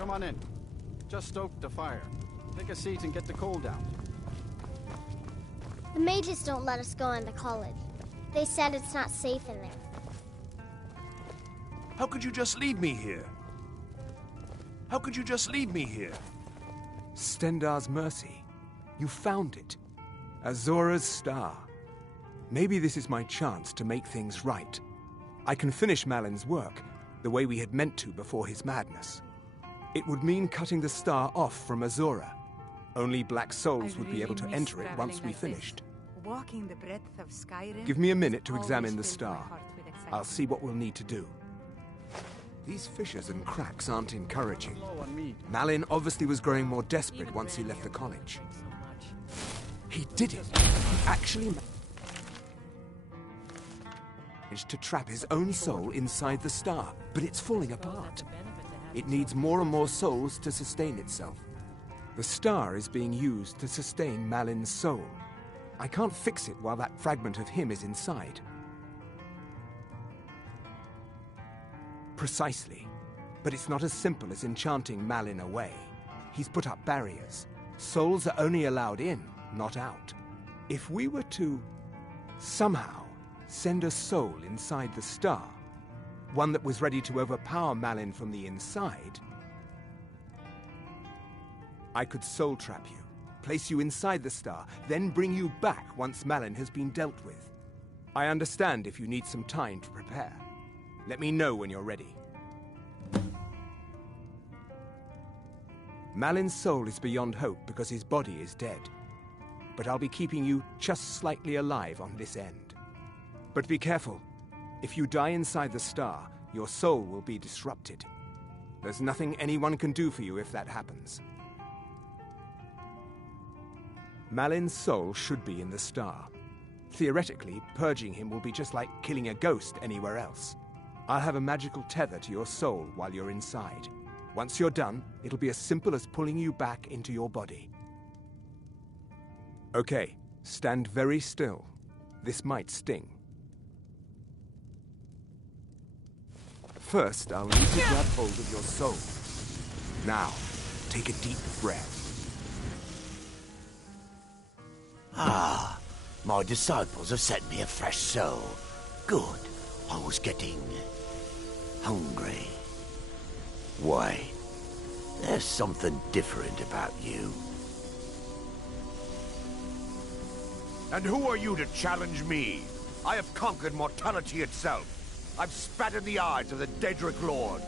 Come on in. Just stoked the fire. Take a seat and get the coal down. The mages don't let us go into college. They said it's not safe in there. How could you just leave me here? How could you just leave me here? Stendarr's mercy. You found it. Azora's star. Maybe this is my chance to make things right. I can finish Malin's work, the way we had meant to before his madness. It would mean cutting the star off from Azora. Only black souls would be able to enter it once we finished. Walking the breadth of Skyrim. Give me a minute to examine the star. I'll see what we'll need to do. These fissures and cracks aren't encouraging. Malin obviously was growing more desperate once he left the college. He did it! He actually managed to trap his own soul inside the star, but it's falling apart. It needs more and more souls to sustain itself. The star is being used to sustain Malin's soul. I can't fix it while that fragment of him is inside. Precisely. But it's not as simple as enchanting Malin away. He's put up barriers. Souls are only allowed in, not out. If we were to somehow send a soul inside the star, one that was ready to overpower Malin from the inside, I could soul trap you, place you inside the star, then bring you back once Malin has been dealt with. I understand if you need some time to prepare. Let me know when you're ready. Malin's soul is beyond hope because his body is dead. But I'll be keeping you just slightly alive on this end. But be careful. If you die inside the star, your soul will be disrupted. There's nothing anyone can do for you if that happens. Malin's soul should be in the star. Theoretically, purging him will be just like killing a ghost anywhere else. I'll have a magical tether to your soul while you're inside. Once you're done, it'll be as simple as pulling you back into your body. Okay, stand very still. This might sting. First, I'll need to grab hold of your soul. Now, take a deep breath. Ah, my disciples have sent me a fresh soul. Good. I was getting hungry. Wait, there's something different about you. And who are you to challenge me? I have conquered mortality itself. I've spat in the eyes of the Daedric lords.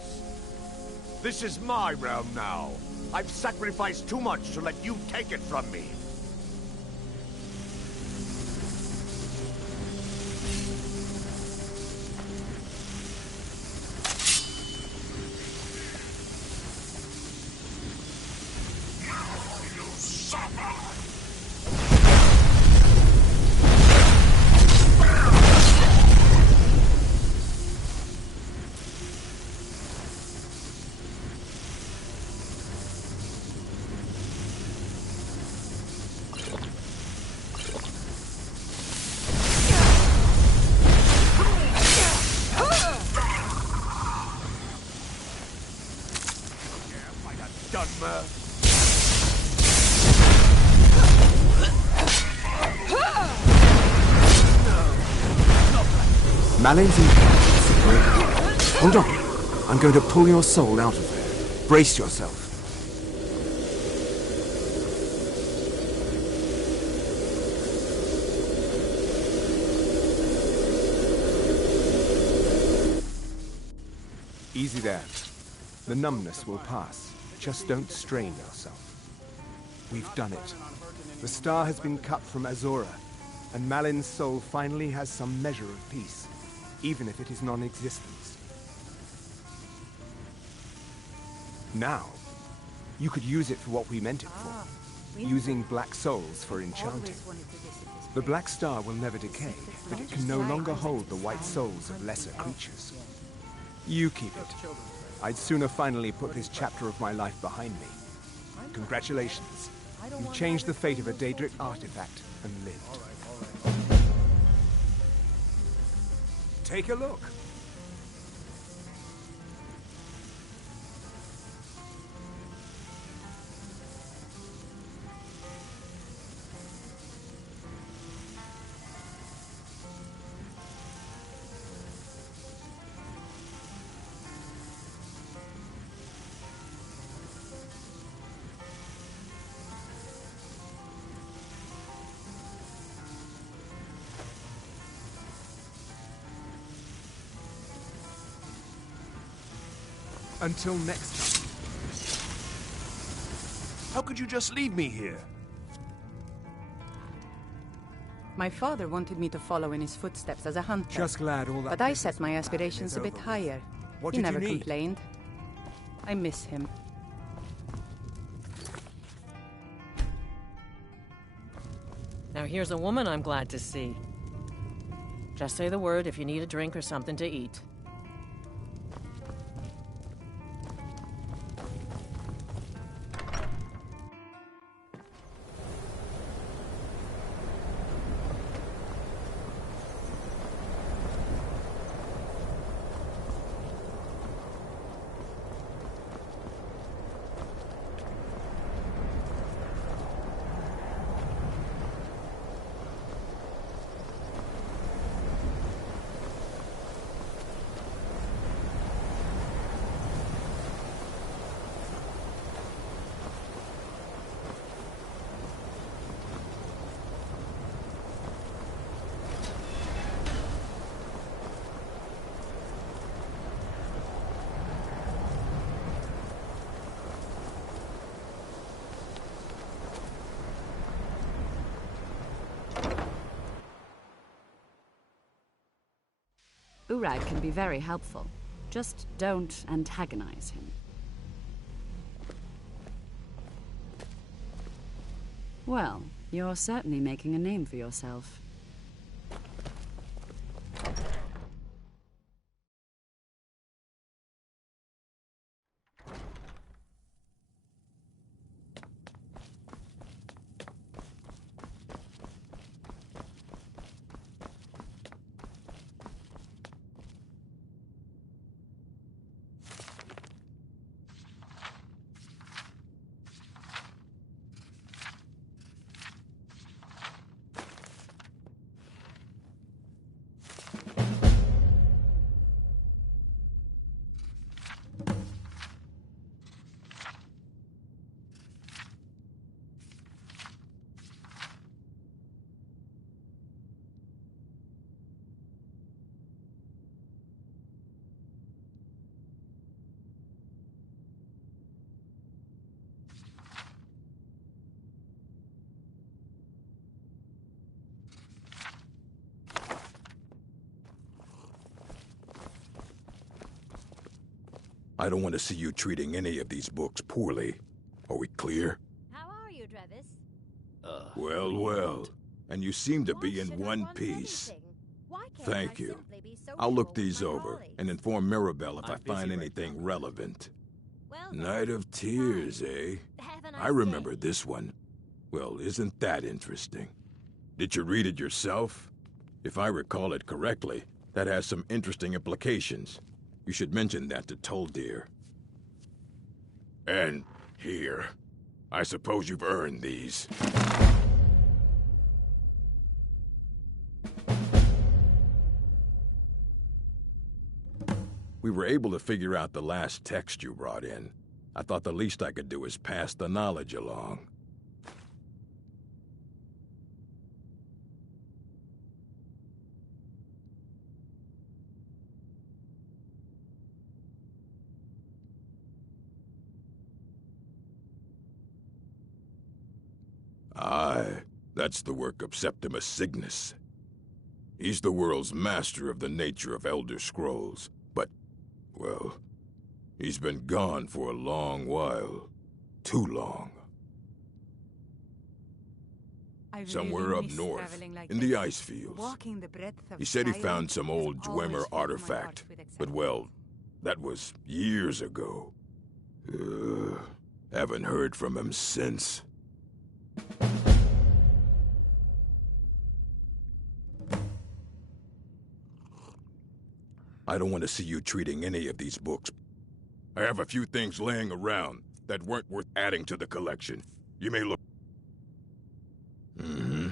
This is my realm now. I've sacrificed too much to let you take it from me. Malin's in. Hold on. I'm going to pull your soul out of there. Brace yourself. Easy there. The numbness will pass. Just don't strain yourself. We've done it. The star has been cut from Azora, and Malin's soul finally has some measure of peace, even if it is non-existent. Now, you could use it for what we meant it for, using black souls for enchanting. The black star will never decay, but it can no longer hold the white souls of lesser creatures. You keep it. I'd sooner finally put this chapter of my life behind me. Congratulations. You've changed the fate of a Daedric artifact and lived. Take a look. Until next time. How could you just leave me here? My father wanted me to follow in his footsteps as a hunter. Just glad all that. But I set my aspirations a bit higher. What He did you never need? complained. I miss him. Now here's a woman I'm glad to see. Just say the word if you need a drink or something to eat. Urag can be very helpful. Just don't antagonize him. Well, you're certainly making a name for yourself. I don't want to see you treating any of these books poorly. Are we clear? How are you, Drevis? Well, well. And you seem to be in one piece. Thank you. I'll look these over and inform Mirabelle if I find anything relevant. Night of Tears, eh? I remember this one. Well, isn't that interesting? Did you read it yourself? If I recall it correctly, that has some interesting implications. You should mention that to Toldir. And here. I suppose you've earned these. We were able to figure out the last text you brought in. I thought the least I could do is pass the knowledge along. Aye, that's the work of Septimus Cygnus. He's the world's master of the nature of Elder Scrolls, but, well, he's been gone for a long while. Too long. Somewhere up north, in the ice fields. He said he found some old Dwemer artifact, but well, that was years ago. Haven't heard from him since. I don't want to see you treating any of these books. I have a few things laying around that weren't worth adding to the collection. You may look... Mm-hmm.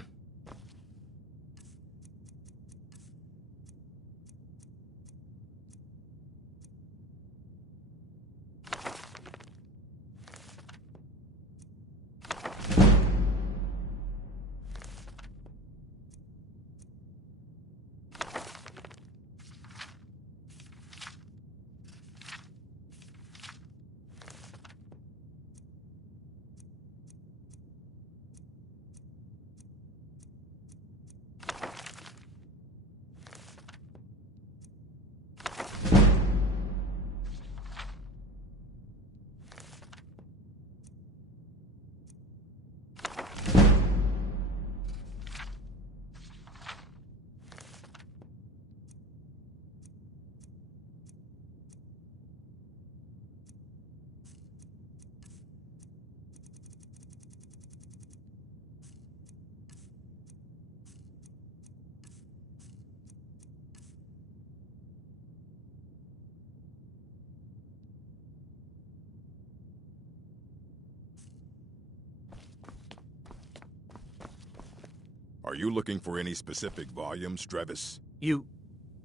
Are you looking for any specific volumes, Trevis? You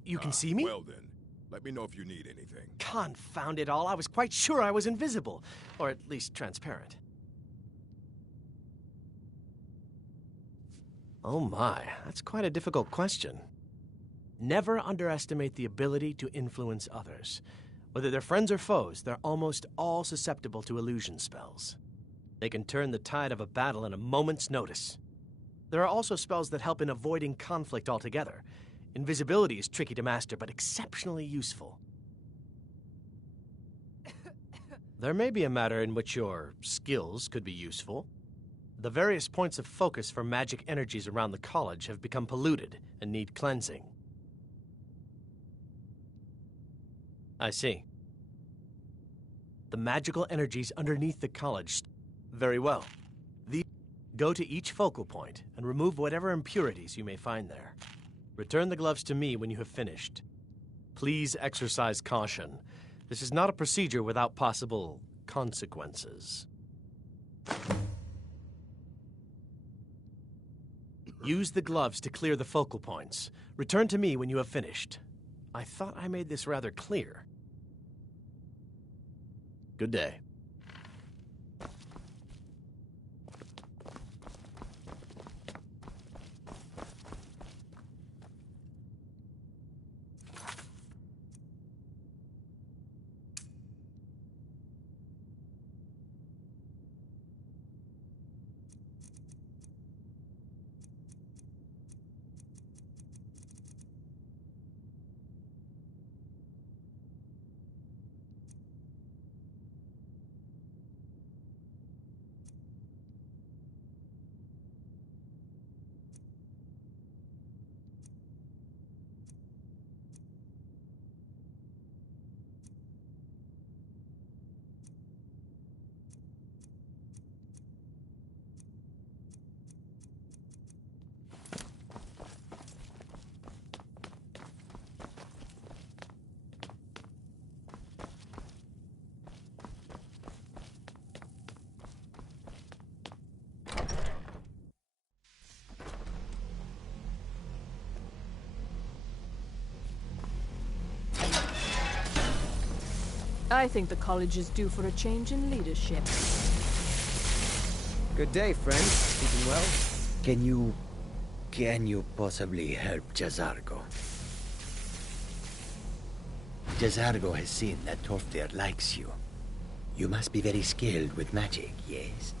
can see me? Well then, let me know if you need anything. Confound it all, I was quite sure I was invisible. Or at least transparent. Oh my, that's quite a difficult question. Never underestimate the ability to influence others. Whether they're friends or foes, they're almost all susceptible to illusion spells. They can turn the tide of a battle in a moment's notice. There are also spells that help in avoiding conflict altogether. Invisibility is tricky to master, but exceptionally useful. There may be a matter in which your skills could be useful. The various points of focus for magic energies around the college have become polluted and need cleansing. I see. The magical energies underneath the college. Very well. Go to each focal point and remove whatever impurities you may find there. Return the gloves to me when you have finished. Please exercise caution. This is not a procedure without possible consequences. Use the gloves to clear the focal points. Return to me when you have finished. I thought I made this rather clear. Good day. I think the college is due for a change in leadership. Good day, friend. Keeping well? Can you possibly help Jazargo? Jazargo has seen that Torftir likes you. You must be very skilled with magic, yes?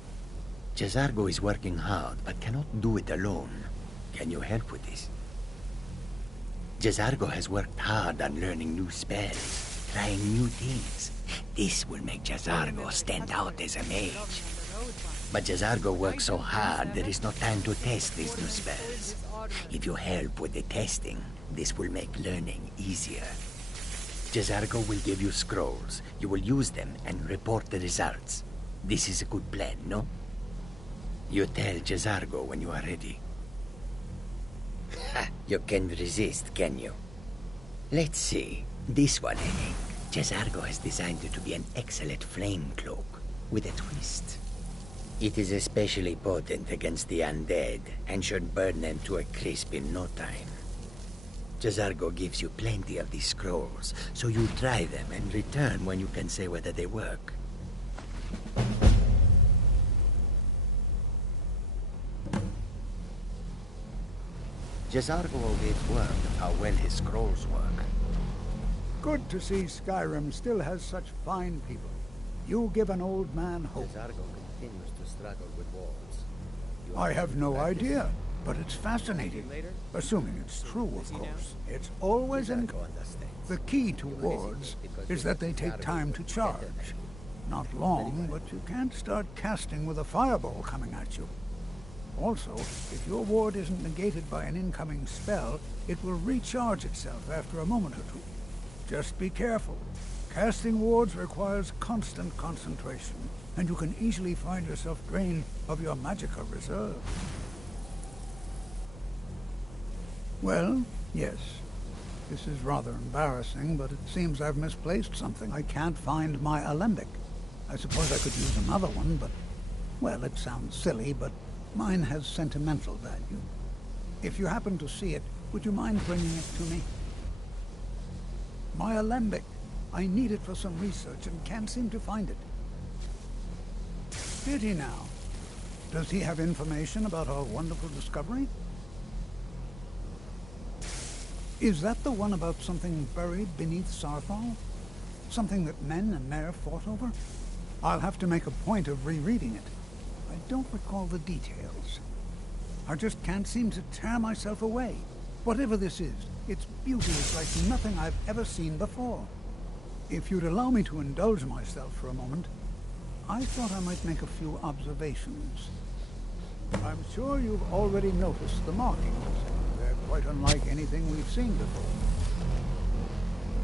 Jazargo is working hard, but cannot do it alone. Can you help with this? Jazargo has worked hard on learning new spells, trying new things. This will make Jazargo stand out as a mage. But Jazargo works so hard, there is no time to test these new spells. If you help with the testing, this will make learning easier. Jazargo will give you scrolls. You will use them and report the results. This is a good plan, no? You tell Jazargo when you are ready. You can resist, can you? Let's see. This one, I think. Jazargo has designed it to be an excellent flame cloak, with a twist. It is especially potent against the undead, and should burn them to a crisp in no time. Jazargo gives you plenty of these scrolls, so you try them and return when you can say whether they work. Jazargo will give word of how well his scrolls work. Good to see Skyrim still has such fine people. You give an old man hope. Jazargo continues to struggle with wards. I have no idea, but it's fascinating. Assuming it's true, of course. It's always in... The key to wards is that they take time to charge. Not long, but you can't start casting with a fireball coming at you. Also, if your ward isn't negated by an incoming spell, it will recharge itself after a moment or two. Just be careful. Casting wards requires constant concentration, and you can easily find yourself drained of your magicka reserve. Well, yes. This is rather embarrassing, but it seems I've misplaced something. I can't find my alembic. I suppose I could use another one, but... Well, it sounds silly, but mine has sentimental value. If you happen to see it, would you mind bringing it to me? My alembic. I need it for some research and can't seem to find it. Did he now? Does he have information about our wonderful discovery? Is that the one about something buried beneath Sarthal? Something that men and Mare fought over? I'll have to make a point of rereading it. I don't recall the details. I just can't seem to tear myself away. Whatever this is, its beauty is like nothing I've ever seen before. If you'd allow me to indulge myself for a moment, I thought I might make a few observations. I'm sure you've already noticed the markings. They're quite unlike anything we've seen before.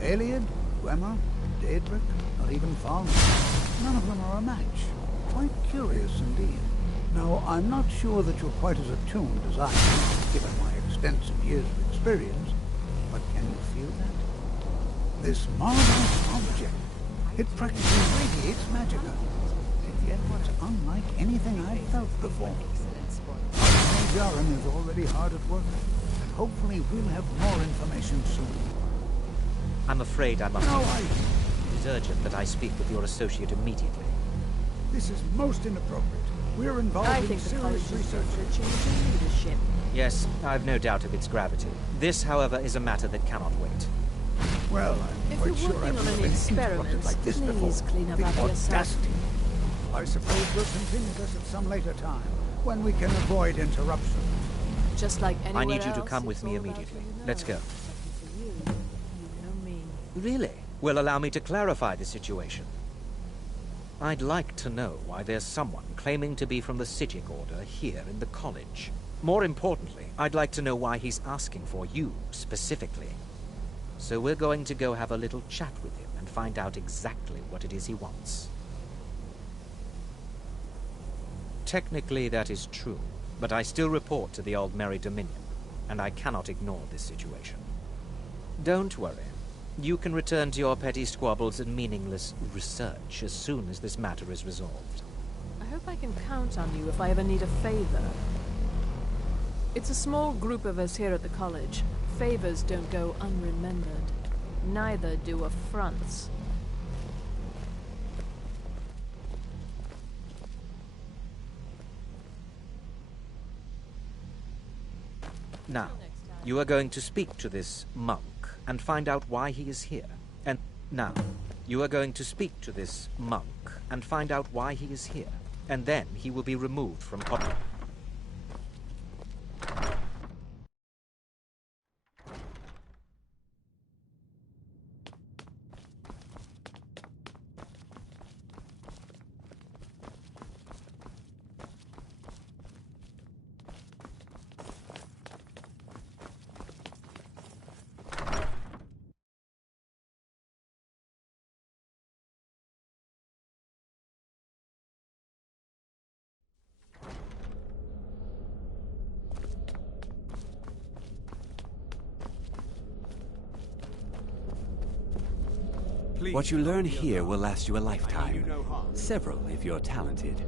Aliad, Gwemmer, Daedric, not even Falmer. None of them are a match. Quite curious indeed. Now, I'm not sure that you're quite as attuned as I am, given my extensive years of experience, but can you feel that? This marvelous object, it practically radiates magicka, and yet it's unlike anything I've felt before. Jaren is already hard at work, and hopefully we'll have more information soon. I'm afraid I must... No, It is urgent that I speak with your associate immediately. This is most inappropriate. We're involved in serious research. Changing leadership. Yes, I've no doubt of its gravity. This, however, is a matter that cannot wait. Well, I'm quite sure I've never been interrupted like this before. Clean up The after yourself. audacity. I suppose we'll continue this at some later time, when we can avoid interruption. Just like anywhere I need you to else, come with it's me all about immediately. who you know. Let's go. You know me. Really? Well, allow me to clarify the situation. I'd like to know why there's someone claiming to be from the Psijic Order here in the college. More importantly, I'd like to know why he's asking for you, specifically. So we're going to go have a little chat with him and find out exactly what it is he wants. Technically, that is true, but I still report to the Aldmeri Dominion, and I cannot ignore this situation. Don't worry. You can return to your petty squabbles and meaningless research as soon as this matter is resolved. I hope I can count on you if I ever need a favor. It's a small group of us here at the college. Favors don't go unremembered. Neither do affronts. Now, you are going to speak to this monk and find out why he is here. And now, you are going to speak to this monk and find out why he is here. And then he will be removed from public. What you learn here will last you a lifetime. Several, if you're talented.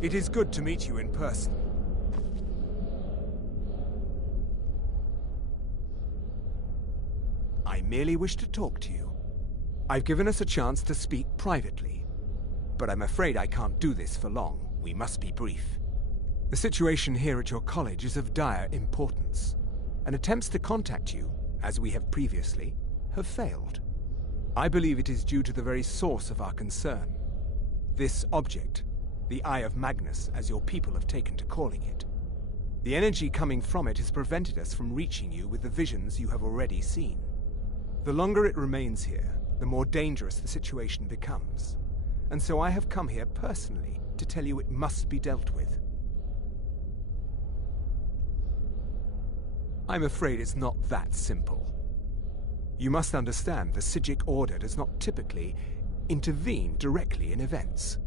It is good to meet you in person. I merely wish to talk to you. I've given us a chance to speak privately, but I'm afraid I can't do this for long. We must be brief. The situation here at your college is of dire importance, and attempts to contact you, as we have previously, have failed. I believe it is due to the very source of our concern. This object, the Eye of Magnus, as your people have taken to calling it. The energy coming from it has prevented us from reaching you with the visions you have already seen. The longer it remains here, the more dangerous the situation becomes. And so I have come here personally to tell you it must be dealt with. I'm afraid it's not that simple. You must understand the Psijic Order does not typically intervene directly in events.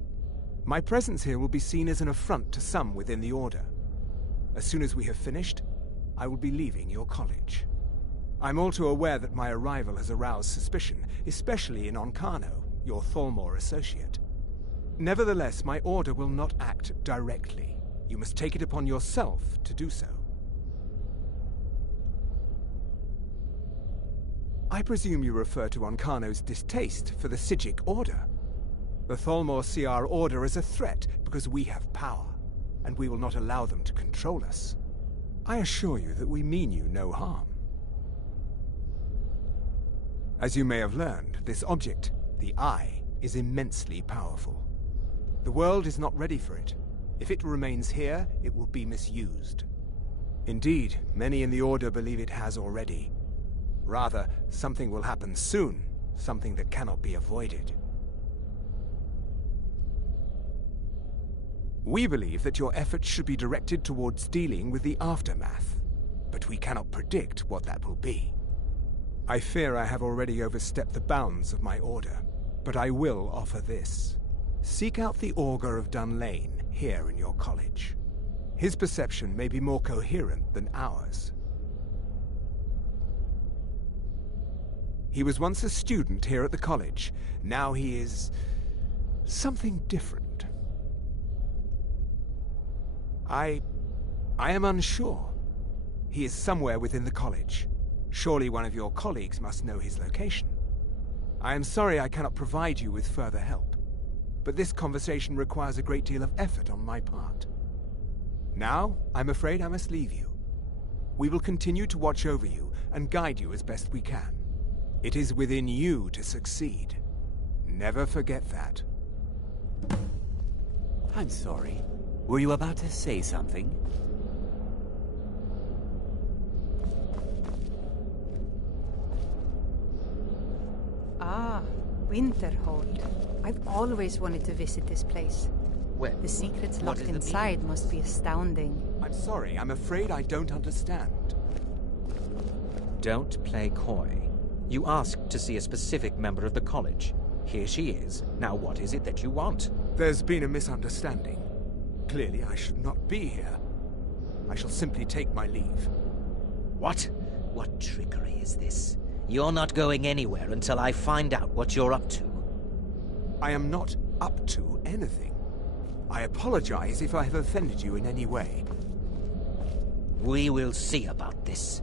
My presence here will be seen as an affront to some within the Order. As soon as we have finished, I will be leaving your college. I'm all too aware that my arrival has aroused suspicion, especially in Onkano, your Thalmor associate. Nevertheless, my order will not act directly. You must take it upon yourself to do so. I presume you refer to Onkano's distaste for the Psijic Order. The Tholmor see our order as a threat because we have power, and we will not allow them to control us. I assure you that we mean you no harm. As you may have learned, this object, the Eye, is immensely powerful. The world is not ready for it. If it remains here, it will be misused. Indeed, many in the Order believe it has already. Rather, something will happen soon, something that cannot be avoided. We believe that your efforts should be directed towards dealing with the aftermath, but we cannot predict what that will be. I fear I have already overstepped the bounds of my order, but I will offer this. Seek out the Augur of Dunlane here in your college. His perception may be more coherent than ours. He was once a student here at the college. Now he is something different. I am unsure. He is somewhere within the college. Surely one of your colleagues must know his location. I am sorry I cannot provide you with further help, but this conversation requires a great deal of effort on my part. Now, I'm afraid I must leave you. We will continue to watch over you and guide you as best we can. It is within you to succeed. Never forget that. I'm sorry. Were you about to say something? Ah, Winterhold. I've always wanted to visit this place. Where? The secrets locked inside must be astounding. I'm sorry, I'm afraid I don't understand. Don't play coy. You asked to see a specific member of the college. Here she is. Now what is it that you want? There's been a misunderstanding. Clearly I should not be here. I shall simply take my leave. What? What trickery is this? You're not going anywhere until I find out what you're up to. I am not up to anything. I apologize if I have offended you in any way. We will see about this.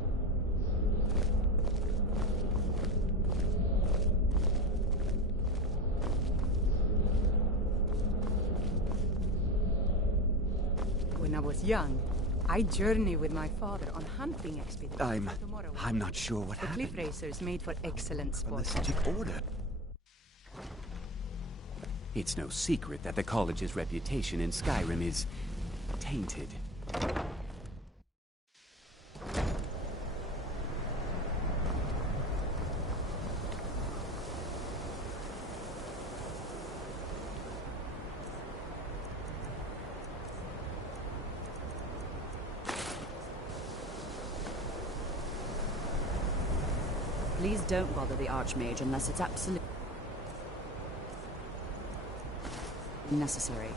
When I was young, I journeyed with my father on hunting expeditions. I'm not sure what The happened. cliff racers made for excellent From the sport. Psijic Order. It's no secret that the college's reputation in Skyrim is tainted. Please don't bother the Archmage unless it's absolutely necessary.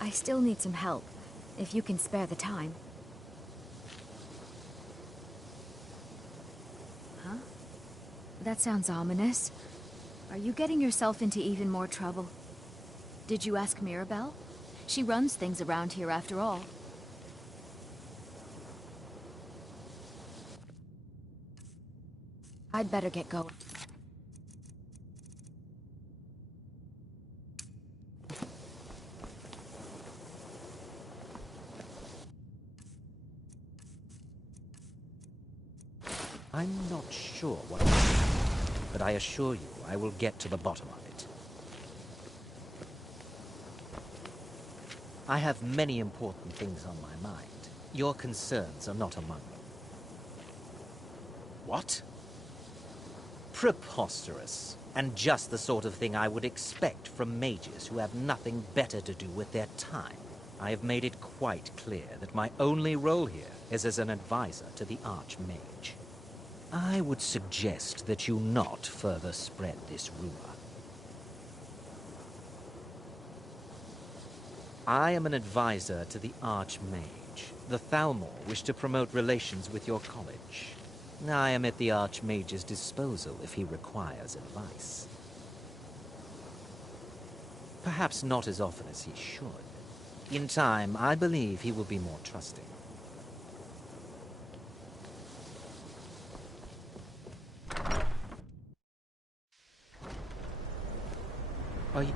I still need some help, if you can spare the time. Huh? That sounds ominous. Are you getting yourself into even more trouble? Did you ask Mirabelle? She runs things around here after all. I'd better get going. I'm not sure what, but I assure you I will get to the bottom of it. I have many important things on my mind. Your concerns are not among them. What? Preposterous, and just the sort of thing I would expect from mages who have nothing better to do with their time. I have made it quite clear that my only role here is as an advisor to the Archmage. I would suggest that you not further spread this rumor. I am an advisor to the Archmage. The Thalmor wish to promote relations with your college. I am at the Archmage's disposal if he requires advice. Perhaps not as often as he should. In time, I believe he will be more trusting. Are you...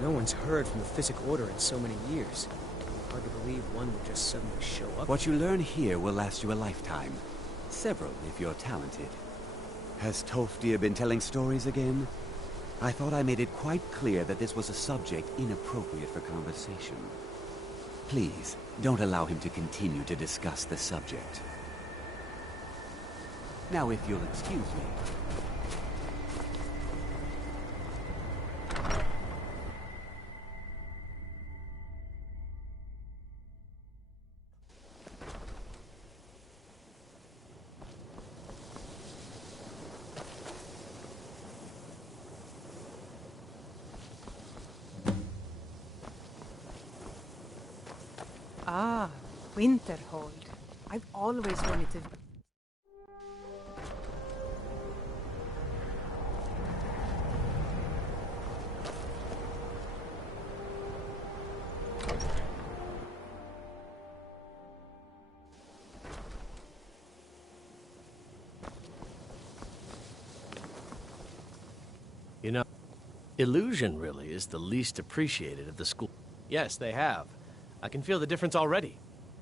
No one's heard from the Physic Order in so many years. Hard to believe one would just suddenly show up. What you learn here will last you a lifetime. Several, if you're talented. Has Tolfdir been telling stories again? I thought I made it quite clear that this was a subject inappropriate for conversation. Please, don't allow him to continue to discuss the subject. Now, if you'll excuse me. Ah, Winterhold. I've always wanted to... You know, illusion really is the least appreciated of the school. Yes, they have. I can feel the difference already.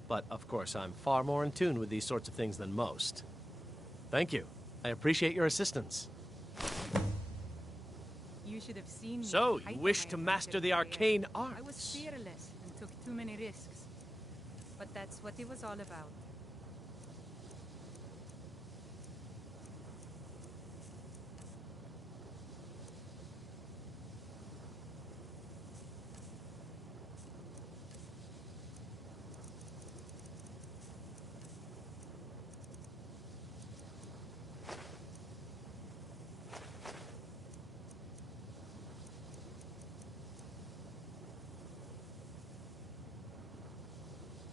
But, of course, I'm far more in tune with these sorts of things than most. Thank you. I appreciate your assistance. You should have seen me. So, you wish to master the arcane arts? I was fearless and took too many risks. But that's what it was all about.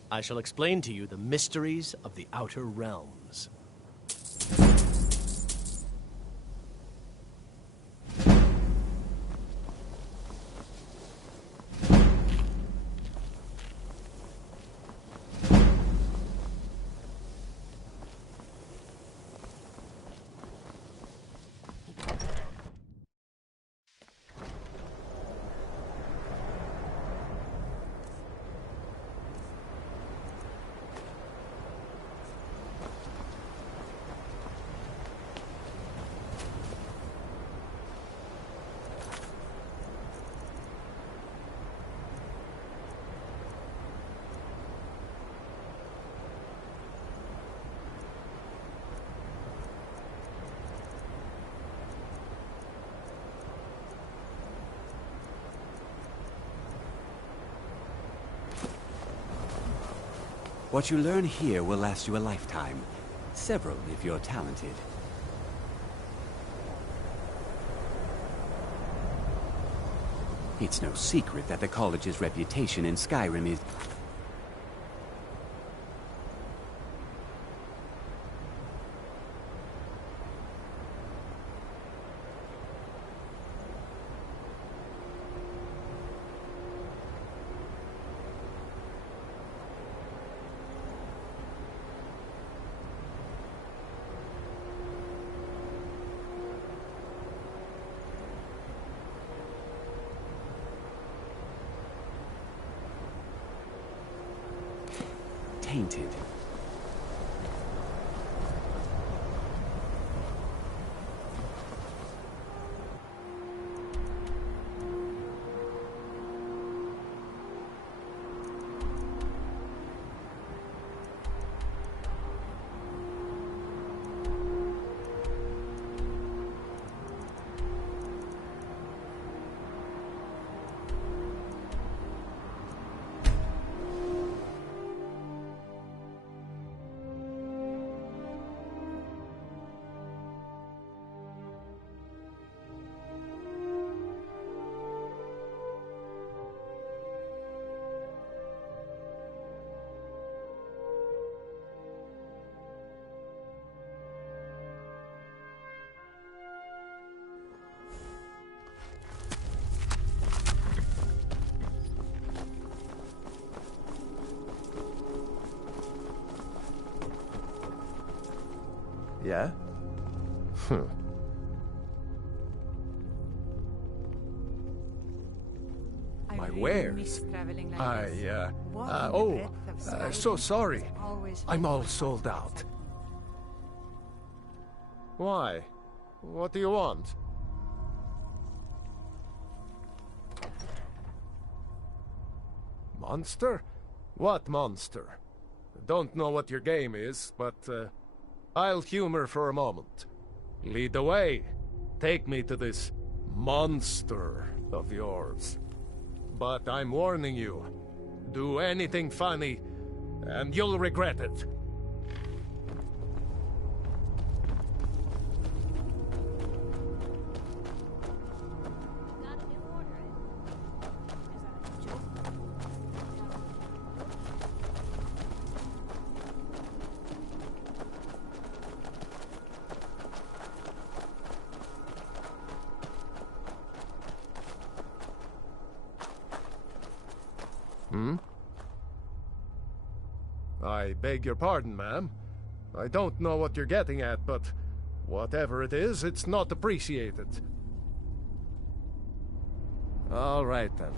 I shall explain to you the mysteries of the Outer Realms. What you learn here will last you a lifetime. Several, if you're talented. It's no secret that the college's reputation in Skyrim is... tainted. Yeah? My wares? So sorry. I'm all sold out. Why? What do you want? Monster? What monster? Don't know what your game is, but I'll humor for a moment. Lead the way. Take me to this monster of yours. But I'm warning you, do anything funny, and you'll regret it. I beg your pardon, ma'am. I don't know what you're getting at, but whatever it is, it's not appreciated. All right, then.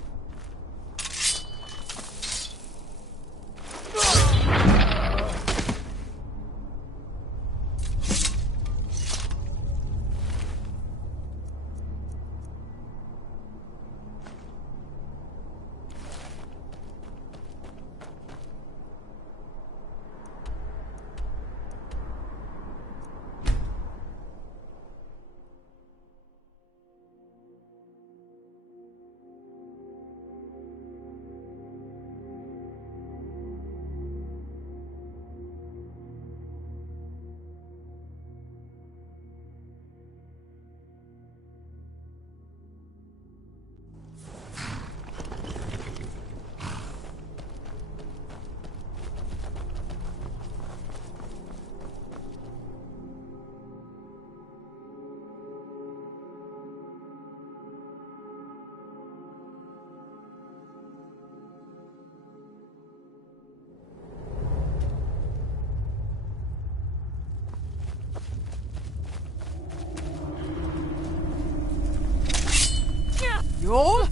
You're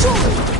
surely.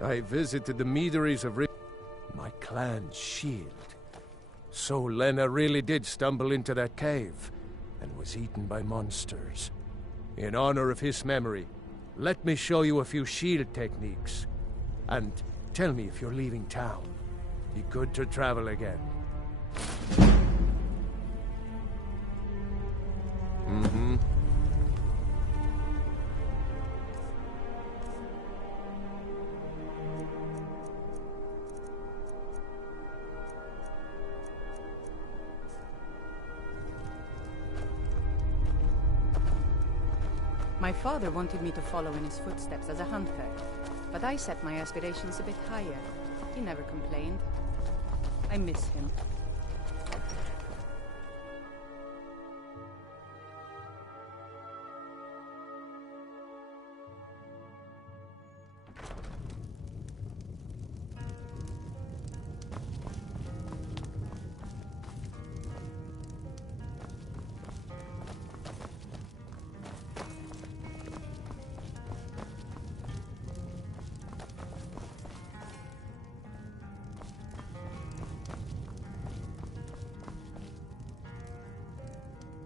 I visited the meaderies of my clan's shield. So Lena really did stumble into that cave and was eaten by monsters. In honor of his memory, let me show you a few shield techniques. And tell me if you're leaving town. Be good to travel again. Mm-hmm. My father wanted me to follow in his footsteps as a hunter, but I set my aspirations a bit higher. He never complained. I miss him.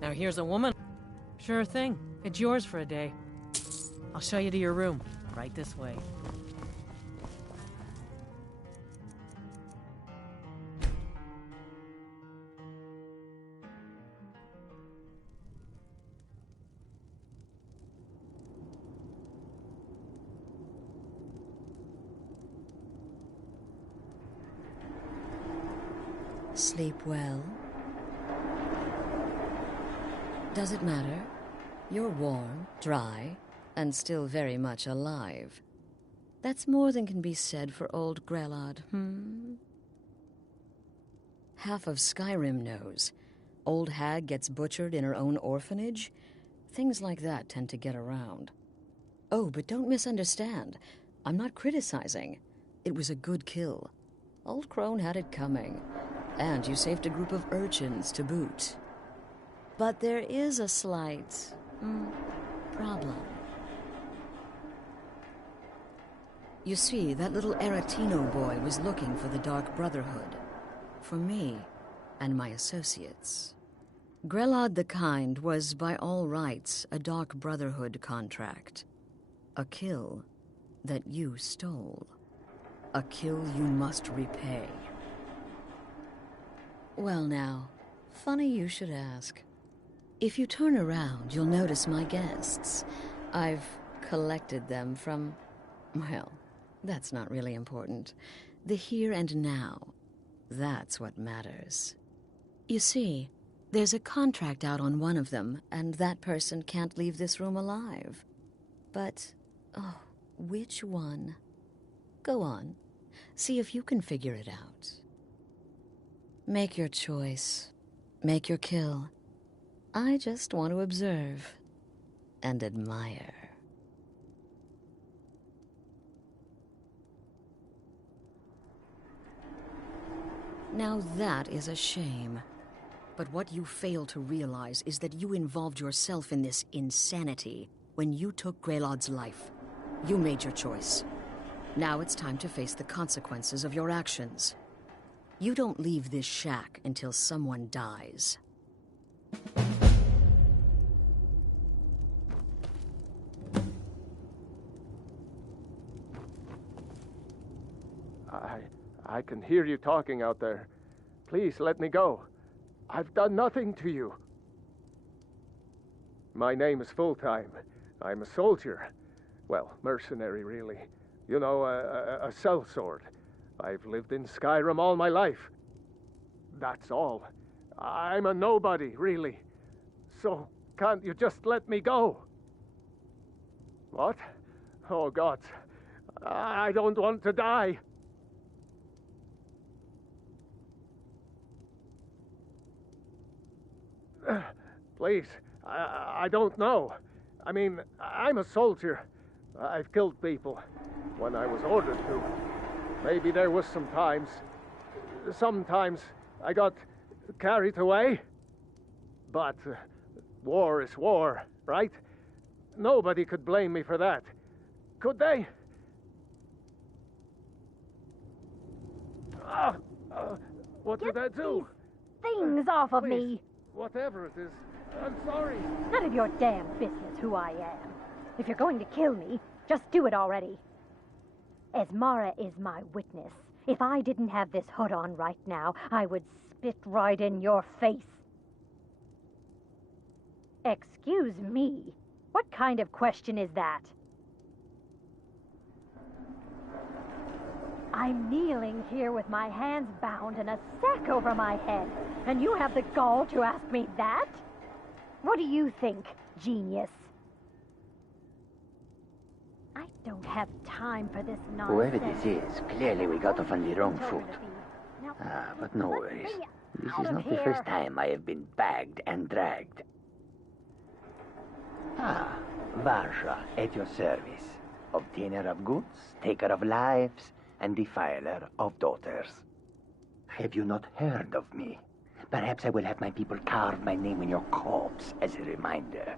Now here's a woman. Sure thing. It's yours for a day. I'll show you to your room. Right this way. Sleep well? Does it matter? You're warm, dry, and still very much alive. That's more than can be said for old Grelod, Half of Skyrim knows. Old hag gets butchered in her own orphanage. Things like that tend to get around. Oh, but don't misunderstand. I'm not criticizing. It was a good kill. Old Crone had it coming. And you saved a group of urchins to boot. But there is a slight problem. You see, that little Aretino boy was looking for the Dark Brotherhood. For me and my associates. Grelod the Kind was, by all rights, a Dark Brotherhood contract. A kill that you stole. A kill you must repay. Well now, funny you should ask. If you turn around, you'll notice my guests. I've collected them from, well, that's not really important. The here and now, that's what matters. You see, there's a contract out on one of them, and that person can't leave this room alive. But, oh, which one? Go on, see if you can figure it out. Make your choice. Make your kill. I just want to observe and admire. Now that is a shame. But what you fail to realize is that you involved yourself in this insanity when you took Grelod's life. You made your choice. Now it's time to face the consequences of your actions. You don't leave this shack until someone dies. I can hear you talking out there. Please let me go. I've done nothing to you. My name is Full-Time. I'm a soldier. Well, mercenary, really. You know, a sellsword. I've lived in Skyrim all my life. That's all. I'm a nobody, really. So, can't you just let me go? What? Oh, God. I don't want to die. Please, I don't know. I mean, I'm a soldier. I've killed people when I was ordered to. Maybe there was sometimes I got carried away. But war is war, right? Nobody could blame me for that. Could they? What did I do? Things off of me! Whatever it is, I'm sorry. None of your damn business who I am. If you're going to kill me, just do it already. Esmara is my witness. If I didn't have this hood on right now, I would spit right in your face. Excuse me. What kind of question is that? I'm kneeling here with my hands bound and a sack over my head, and you have the gall to ask me that? What do you think, genius? I don't have time for this nonsense. Whoever this is, clearly we got off on the wrong foot. But no worries. This is not the first time I have been bagged and dragged. Varsha, at your service. Obtainer of goods, taker of lives, and defiler of daughters. Have you not heard of me? Perhaps I will have my people carve my name in your corpse as a reminder.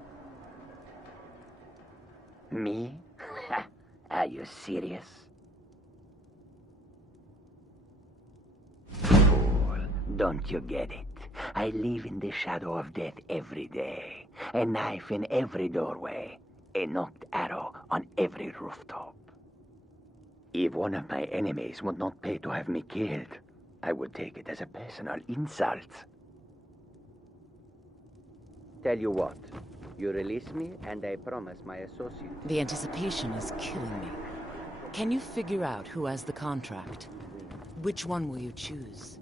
Me? Are you serious? Fool, don't you get it? I live in the shadow of death every day. A knife in every doorway. A knocked arrow on every rooftop. If one of my enemies would not pay to have me killed, I would take it as a personal insult. Tell you what, you release me and I promise my associates... The anticipation is killing me. Can you figure out who has the contract? Which one will you choose?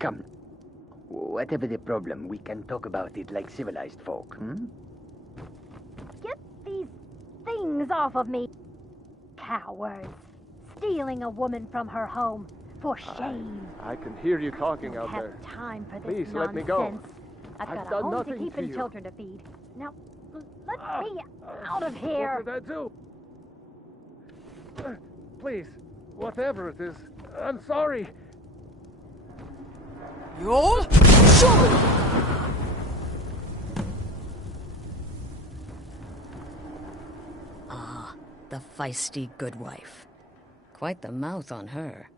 Come. Whatever the problem, we can talk about it like civilized folk, Get these things off of me! Cowards! Stealing a woman from her home. For shame! I can hear you talking out there. I don't have time for this Please, nonsense. let me go. I've got done a home nothing to keep to and you. children to feed. Now, let me out of here! What did I do? Please, whatever it is, I'm sorry. You're... The feisty good wife. Quite the mouth on her.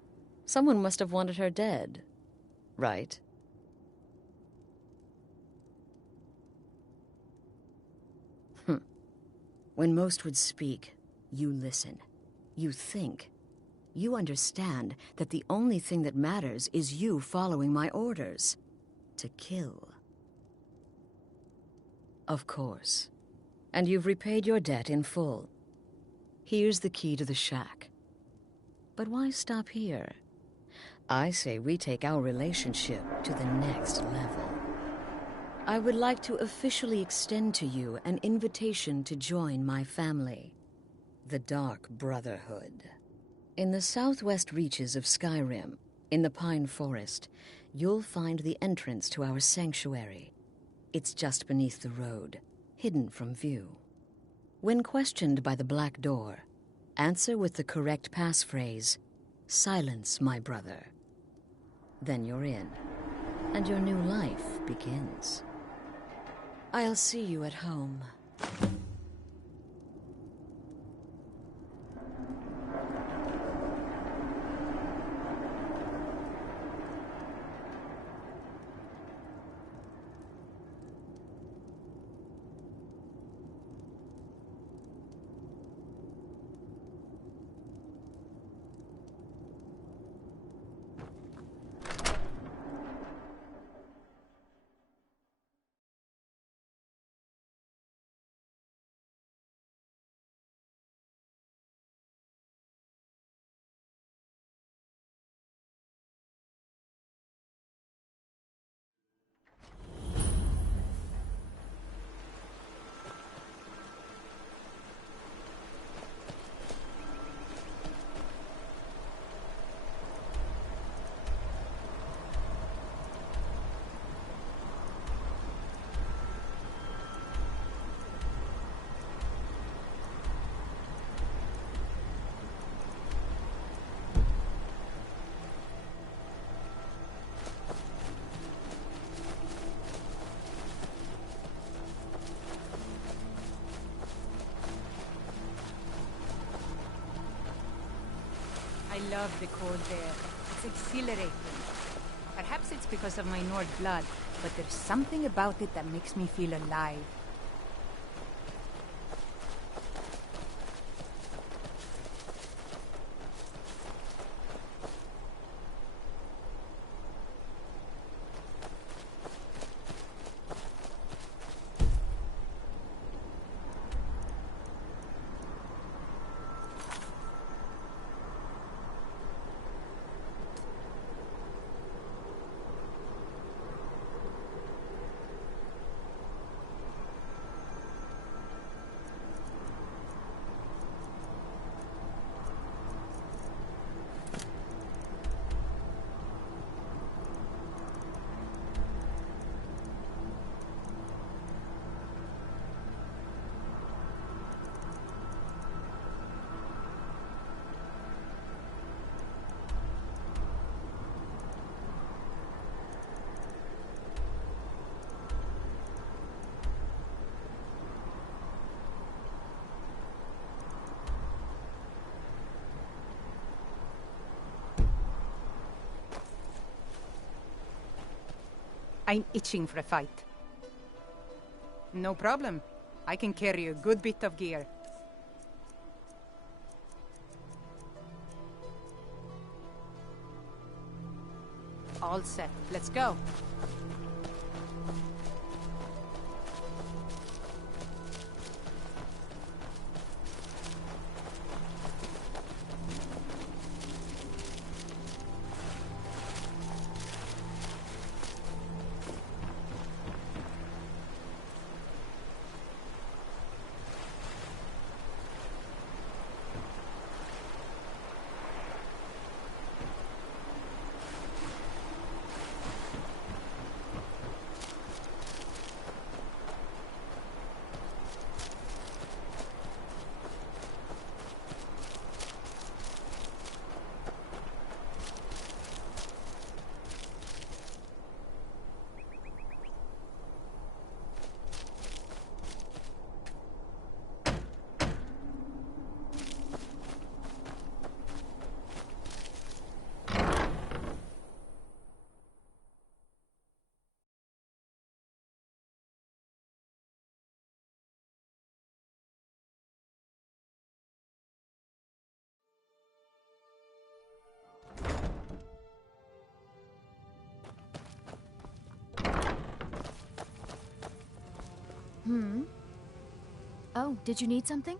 Someone must have wanted her dead. Right? When most would speak, you listen. You think. You understand that the only thing that matters is you following my orders. To kill. Of course. And you've repaid your debt in full. Here's the key to the shack. But why stop here? I say we take our relationship to the next level. I would like to officially extend to you an invitation to join my family, the Dark Brotherhood. In the southwest reaches of Skyrim, in the Pine Forest, you'll find the entrance to our sanctuary. It's just beneath the road, hidden from view. When questioned by the Black Door, answer with the correct passphrase, "Silence, my brother." Then you're in, and your new life begins. I'll see you at home. I love the cold air. It's exhilarating. Perhaps it's because of my Nord blood, but there's something about it that makes me feel alive. I'm itching for a fight. No problem. I can carry a good bit of gear. All set. Let's go. Oh, did you need something?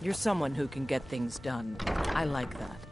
You're someone who can get things done. I like that.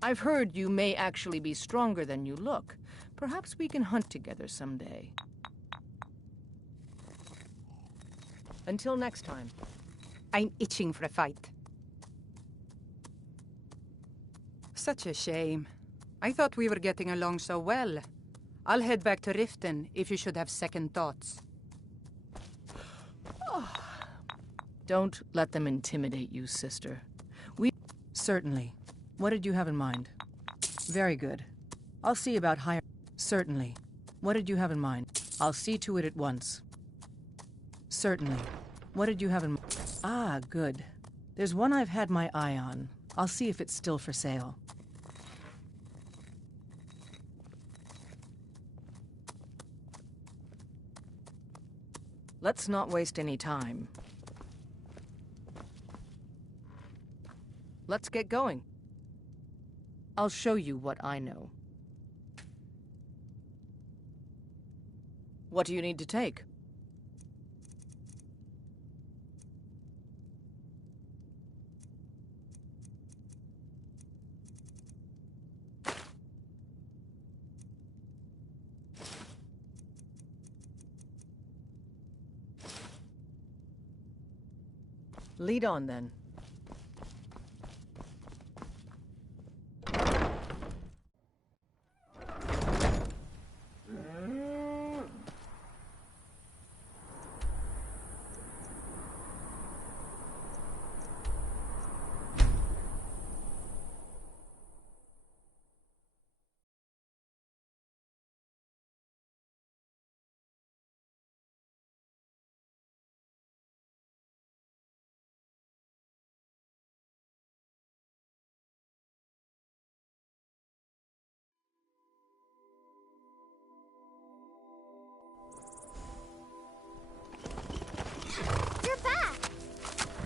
I've heard you may actually be stronger than you look. Perhaps we can hunt together someday. Until next time. I'm itching for a fight. Such a shame. I thought we were getting along so well. I'll head back to Riften if you should have second thoughts. Don't let them intimidate you, sister. Certainly. What did you have in mind? Very good. I'll see about hire. Certainly. What did you have in mind? I'll see to it at once. Certainly. What did you have in mind? Ah, good. There's one I've had my eye on. I'll see if it's still for sale. Let's not waste any time. Let's get going. I'll show you what I know. What do you need to take? Lead on, then.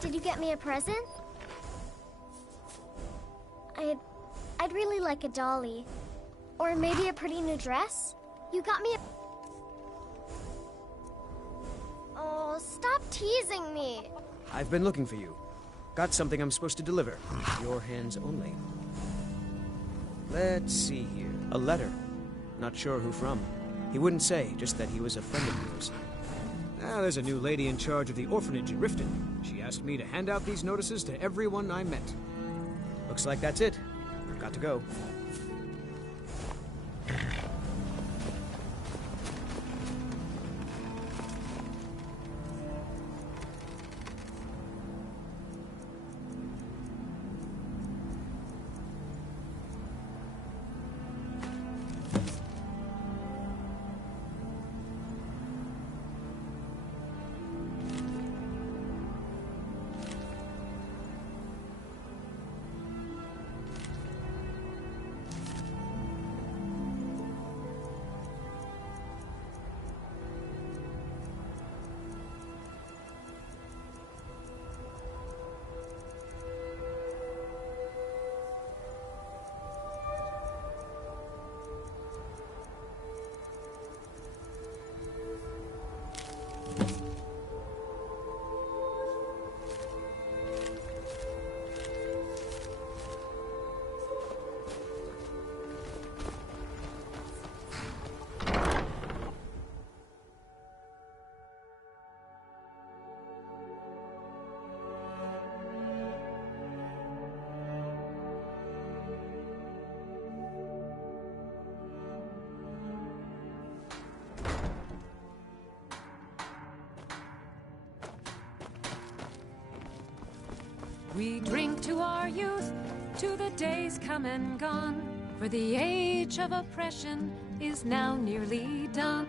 Did you get me a present? I'd really like a dolly. Or maybe a pretty new dress? You got me a... Oh, stop teasing me. I've been looking for you. Got something I'm supposed to deliver. Your hands only. Let's see here. A letter. Not sure who from. He wouldn't say, just that he was a friend of yours. Now, there's a new lady in charge of the orphanage in Riften. She asked me to hand out these notices to everyone I met. Looks like that's it. I've got to go. We drink to our youth, to the days come and gone, for the age of oppression is now nearly done.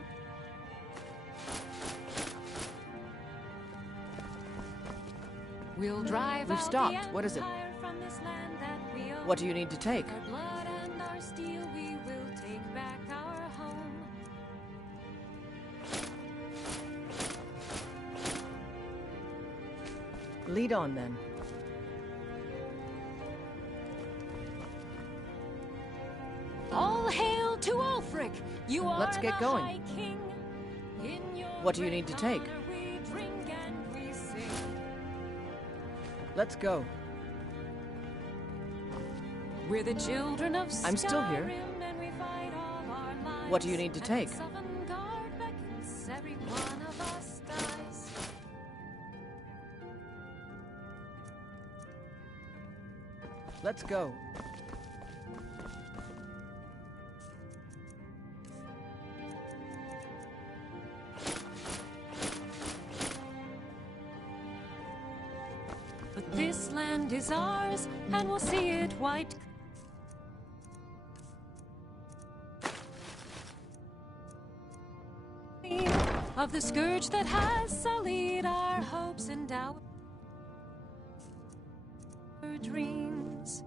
We'll drive We've out stopped. the What is it? empire from this land that we own. What do you need to take? Our blood and our steel, we will take back our home. Lead on, then. All hail to Ulfric! You are Let's get the going. High King. In your What do you need to take? honor we drink and we sing. Let's go. We're the children of I'm still here. Skyrim, and we fight all our lives. What do you need to take? And Sovngarde beckons, every one of us dies. Let's go. This land is ours, and we'll see it white. Of the scourge that has sullied our hopes and our dreams.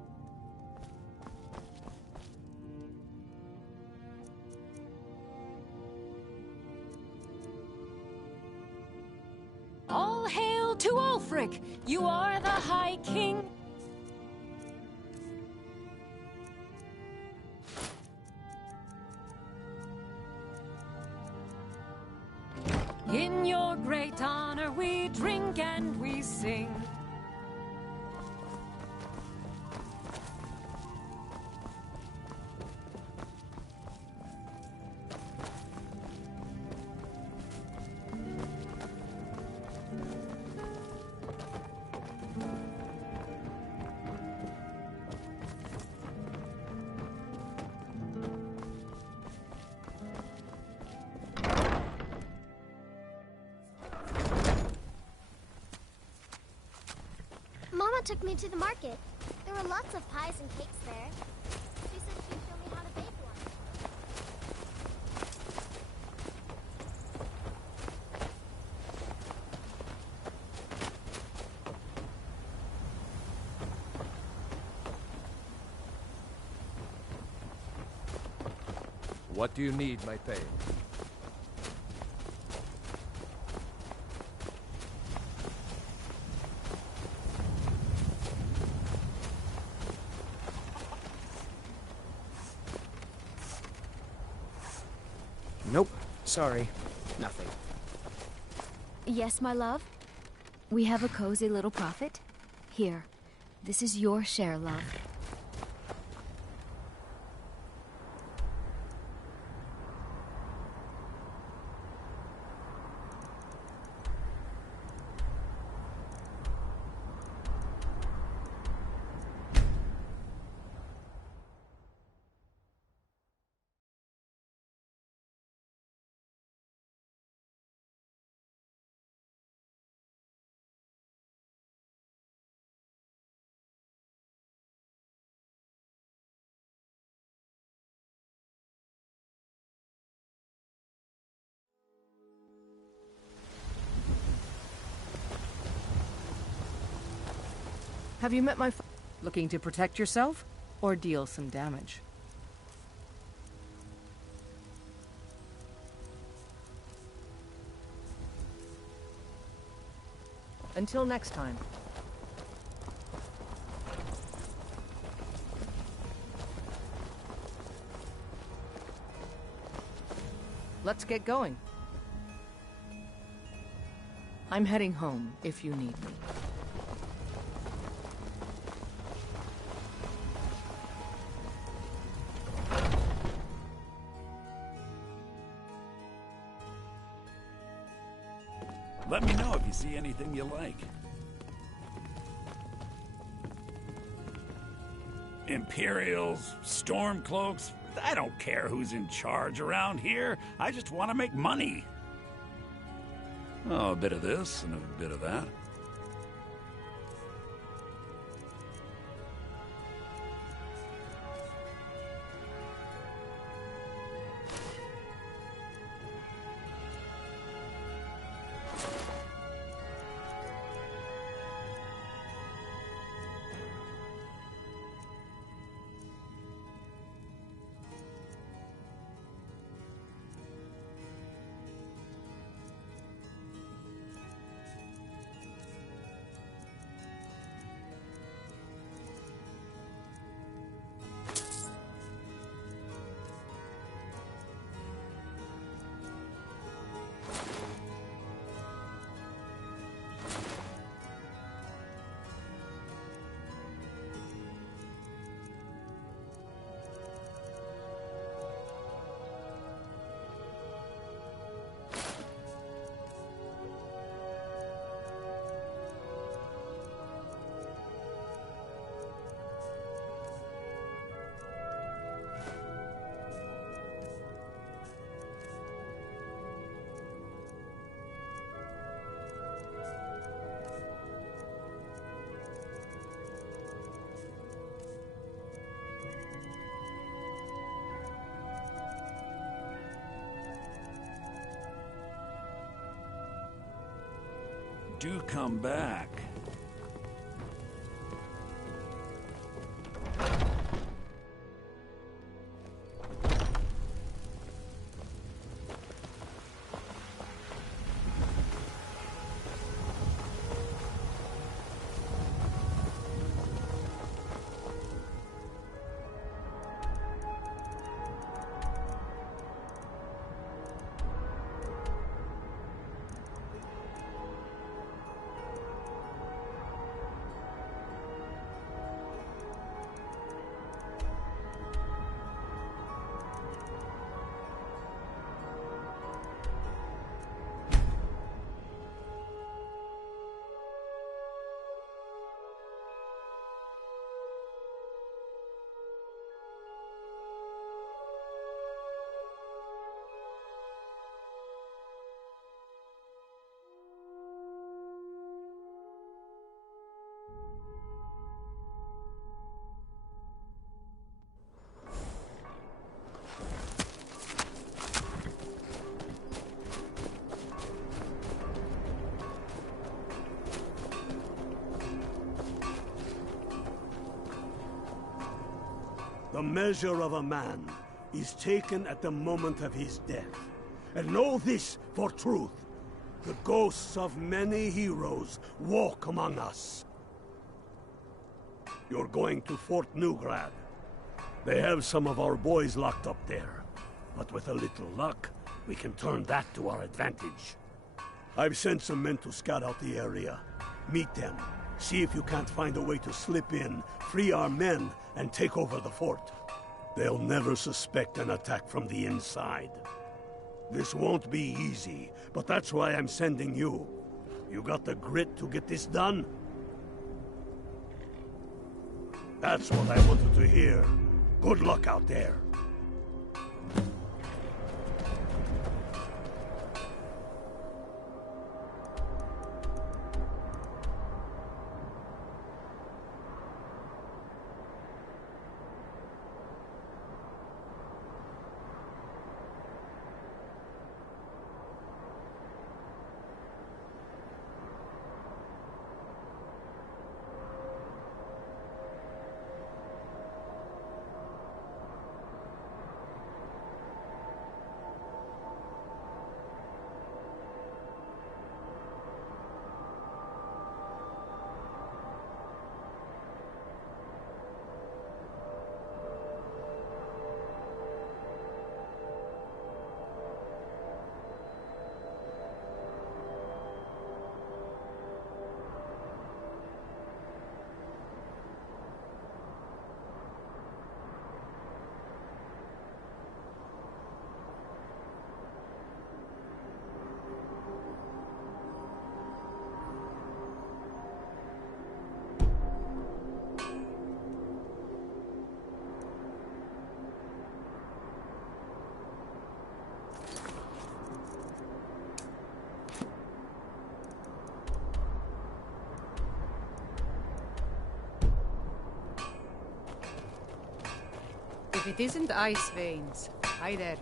All hail to Ulfric! You are the High King! In your great honor we drink and we sing. Mama took me to the market. There were lots of pies and cakes there. She said she'd show me how to bake one. What do you need, my pay? Nope. Sorry. Nothing. Yes, my love? We have a cozy little profit. Here. This is your share, love. Have you met my looking to protect yourself or deal some damage? Until next time. Let's get going. I'm heading home if you need me. Let me know if you see anything you like. Imperials, Stormcloaks, I don't care who's in charge around here. I just want to make money. Oh, a bit of this and a bit of that. do come back. The measure of a man is taken at the moment of his death. And know this for truth. The ghosts of many heroes walk among us. You're going to Fort Newgrad. They have some of our boys locked up there. But with a little luck, we can turn that to our advantage. I've sent some men to scout out the area. Meet them. See if you can't find a way to slip in, free our men, and take over the fort. They'll never suspect an attack from the inside. This won't be easy, but that's why I'm sending you. You got the grit to get this done? That's what I wanted to hear. Good luck out there. If it isn't ice veins. Hi there.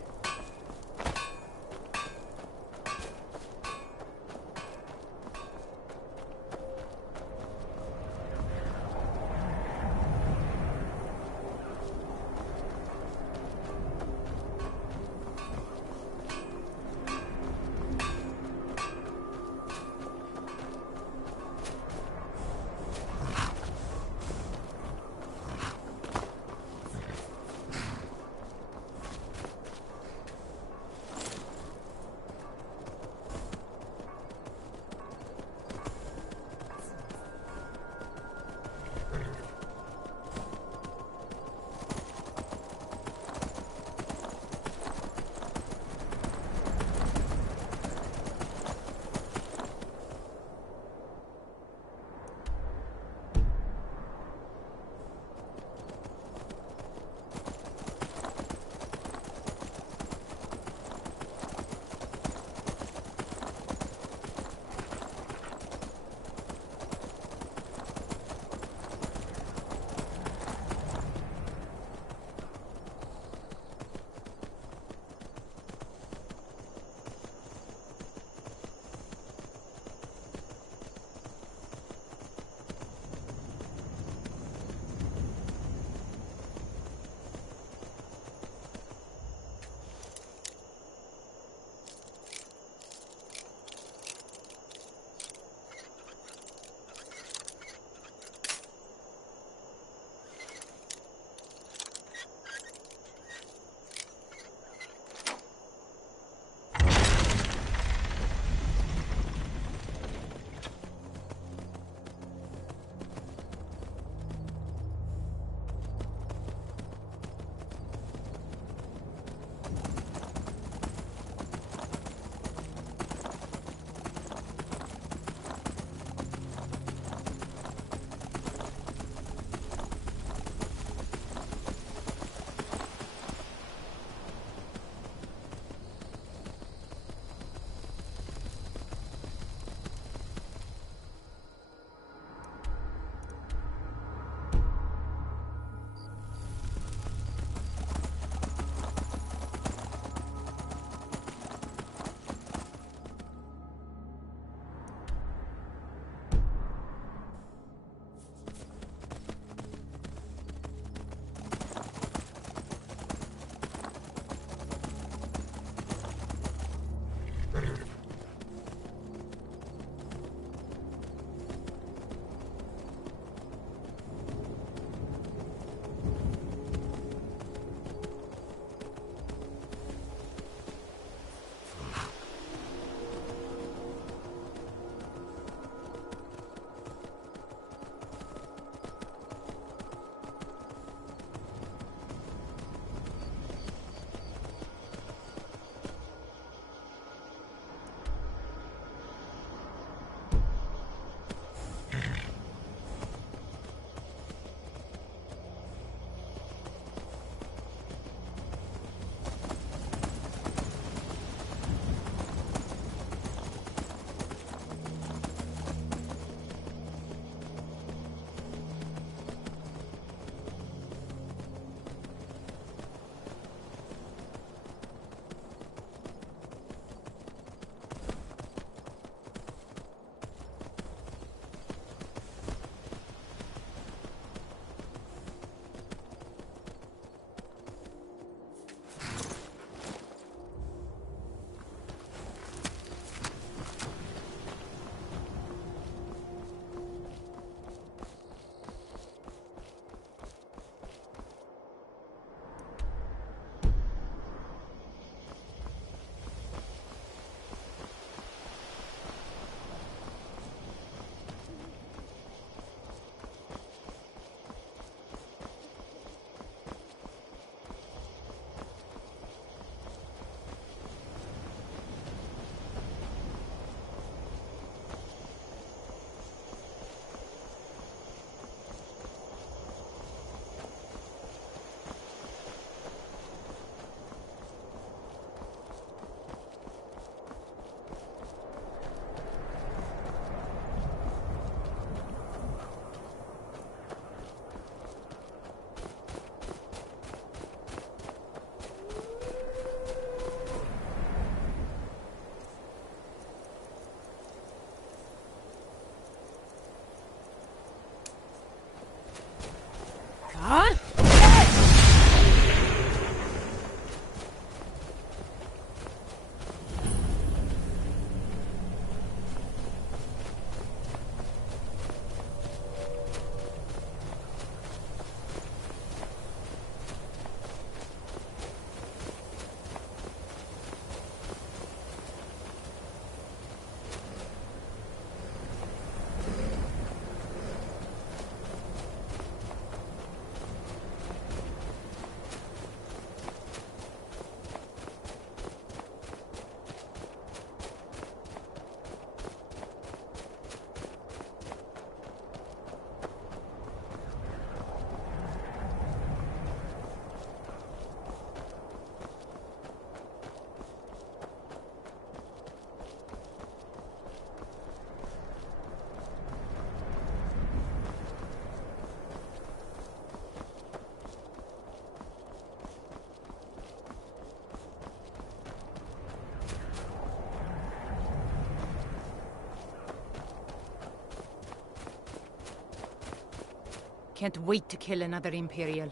Can't wait to kill another Imperial.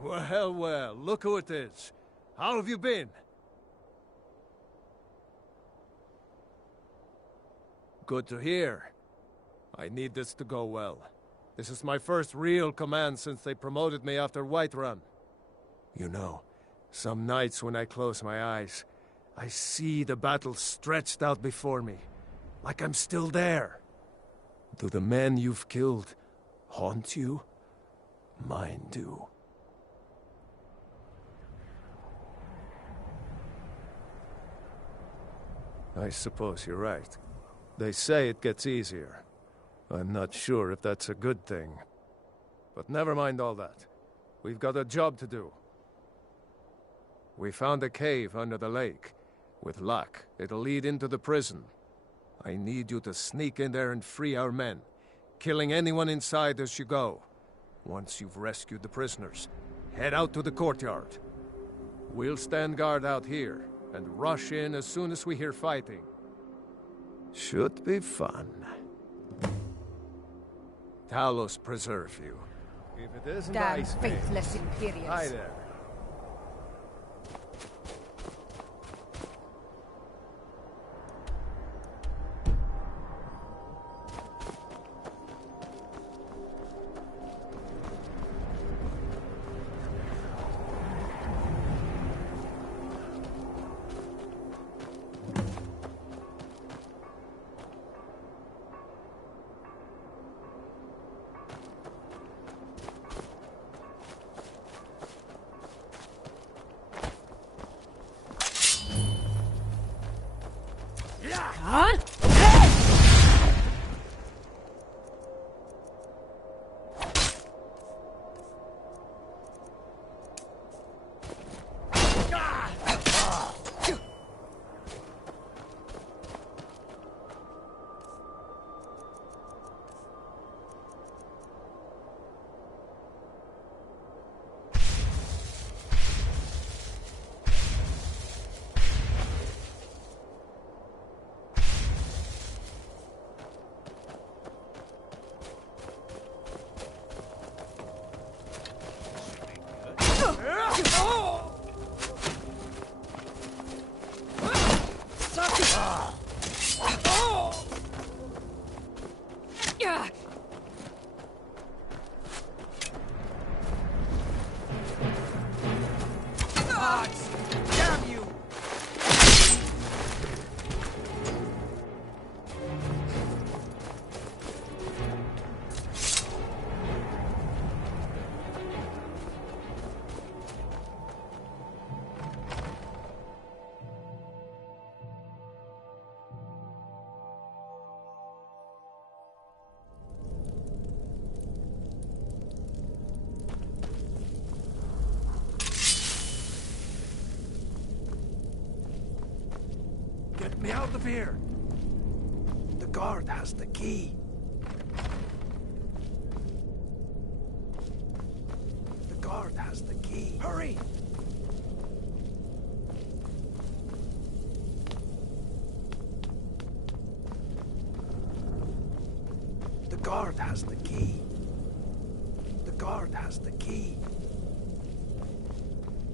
Well, well, look who it is. How have you been? Good to hear. I need this to go well. This is my first real command since they promoted me after Whiterun. You know, some nights when I close my eyes, I see the battle stretched out before me, like I'm still there. Do the men you've killed haunt you? Mine do. I suppose you're right. They say it gets easier. I'm not sure if that's a good thing. But never mind all that. We've got a job to do. We found a cave under the lake. With luck, it'll lead into the prison. I need you to sneak in there and free our men, killing anyone inside as you go. Once you've rescued the prisoners, head out to the courtyard. We'll stand guard out here and rush in as soon as we hear fighting. Should be fun. Talos preserve you. If it isn't Damn Ice faithless Veins. Imperials. Hi there. Huh? Damn you! Get me out of here! The guard has the key. The guard has the key. Hurry! The guard has the key. The guard has the key.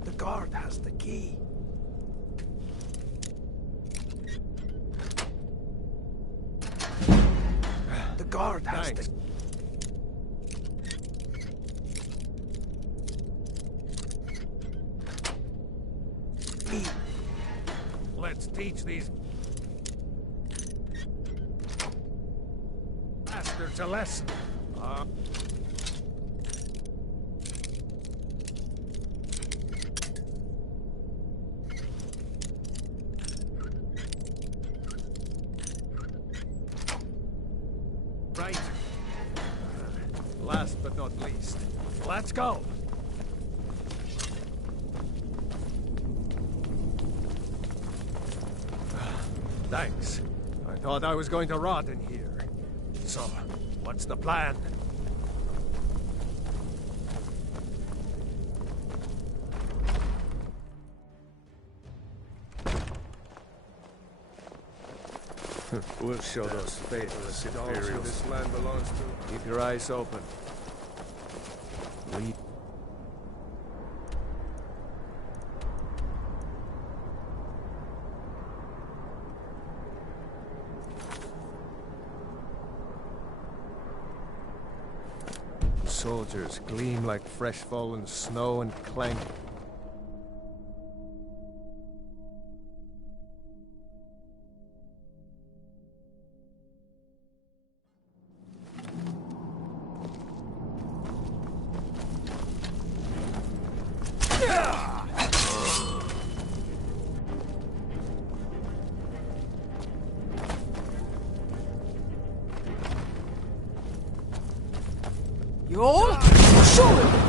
The guard has the key. The guard has the... Let's teach these bastards a lesson. Right. Last but not least, let's go. Thanks. I thought I was going to rot in here. So, what's the plan? We'll show those faithless Imperials who this land belongs to. Keep your eyes open. soldiers gleam like fresh fallen snow and clank. You all? Shoot him!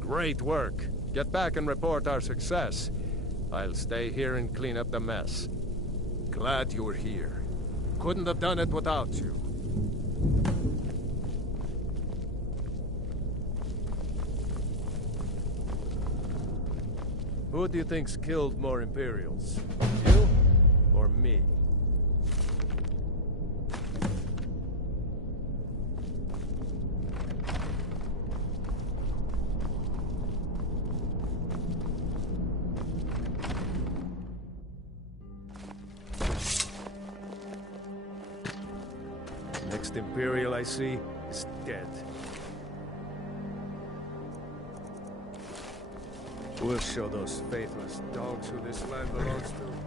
Great work. Get back and report our success. I'll stay here and clean up the mess. Glad you're here. Couldn't have done it without you. Who do you think's killed more Imperials? You or me? Next Imperial I see is dead. We'll show those faithless dogs who this land belongs to.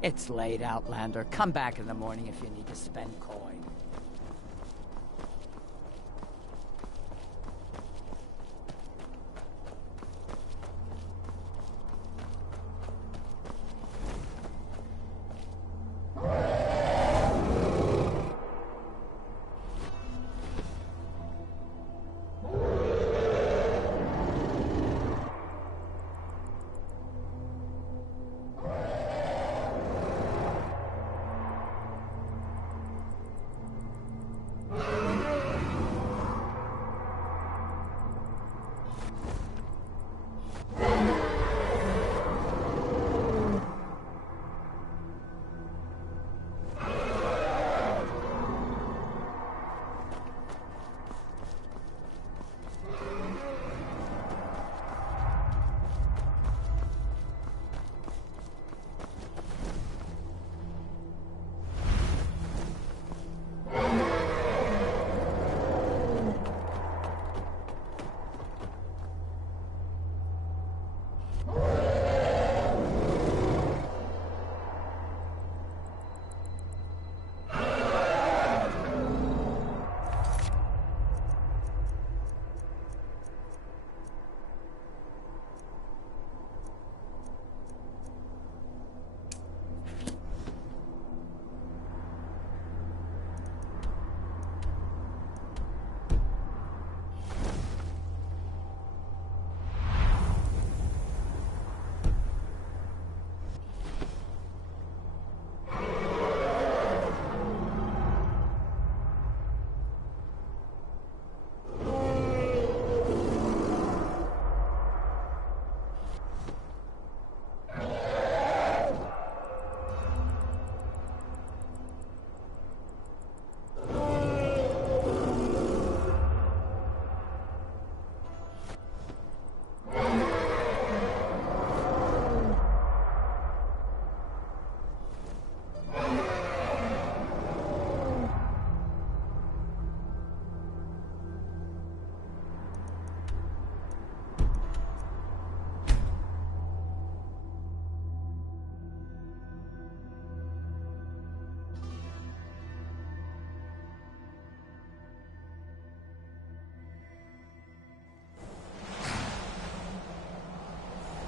It's late, Outlander. Come back in the morning if you need to spend coin.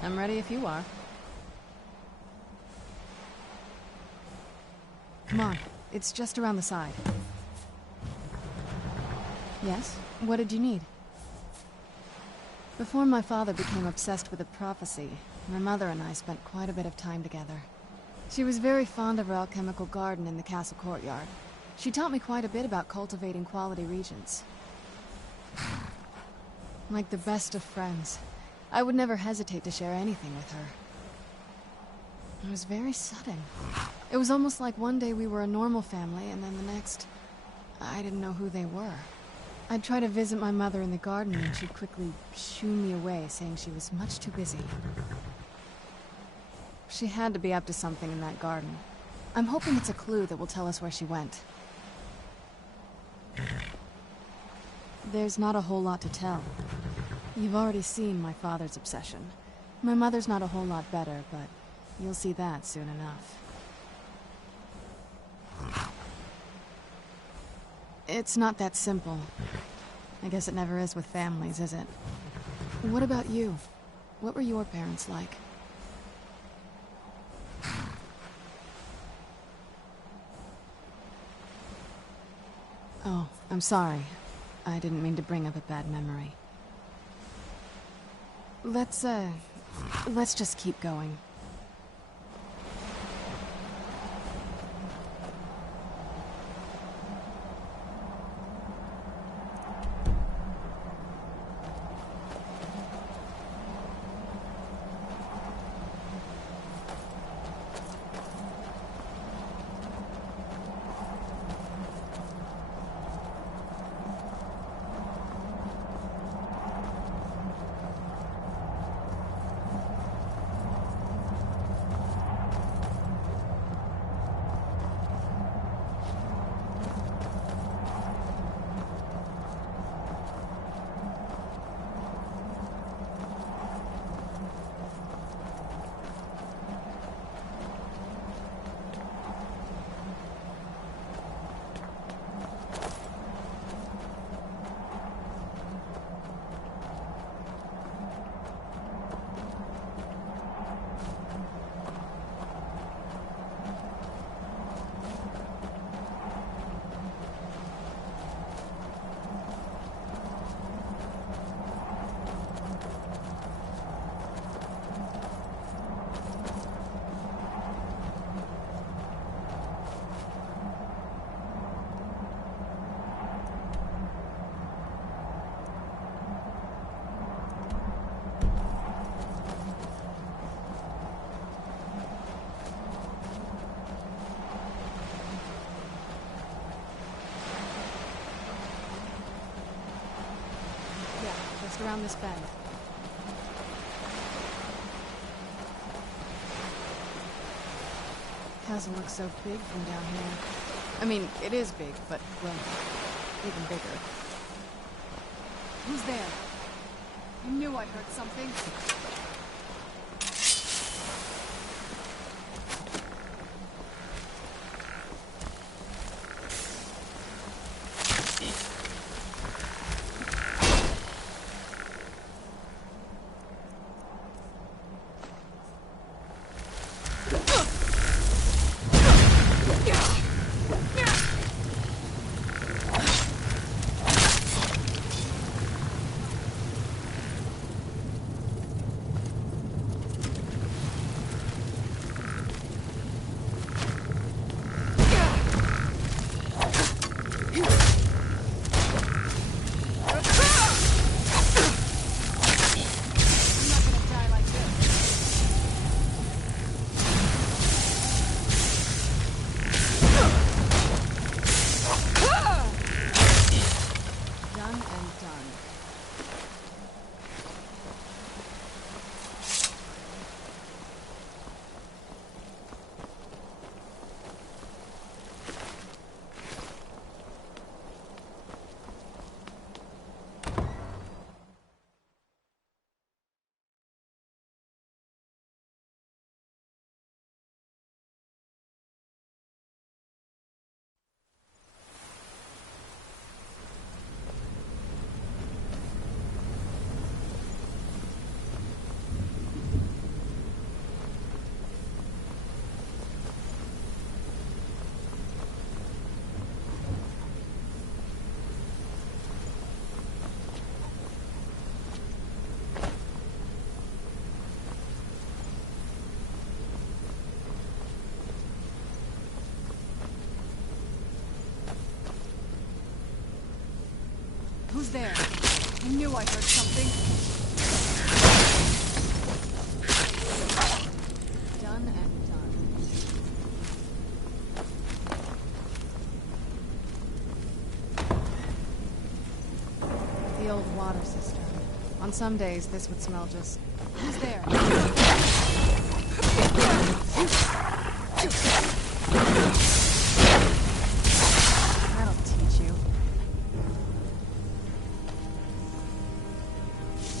I'm ready if you are. Come on, it's just around the side. Yes? What did you need? Before my father became obsessed with a prophecy, my mother and I spent quite a bit of time together. She was very fond of our alchemical garden in the castle courtyard. She taught me quite a bit about cultivating quality regions. Like the best of friends, I would never hesitate to share anything with her. It was very sudden. It was almost like one day we were a normal family, and then the next, I didn't know who they were. I'd try to visit my mother in the garden, and she'd quickly shoo me away, saying she was much too busy. She had to be up to something in that garden. I'm hoping it's a clue that will tell us where she went. There's not a whole lot to tell. You've already seen my father's obsession. My mother's not a whole lot better, but you'll see that soon enough. It's not that simple. I guess it never is with families, is it? What about you? What were your parents like? Oh, I'm sorry. I didn't mean to bring up a bad memory. Let's just keep going. Around this bend. Castle looks so big from down here. I mean, it is big, but, well, even bigger. Who's there? I knew I heard something. knew I heard something. Done and done. The old water cistern. On some days, this would smell just... Who's there? That'll teach you.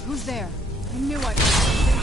Who's there? I knew I heard something.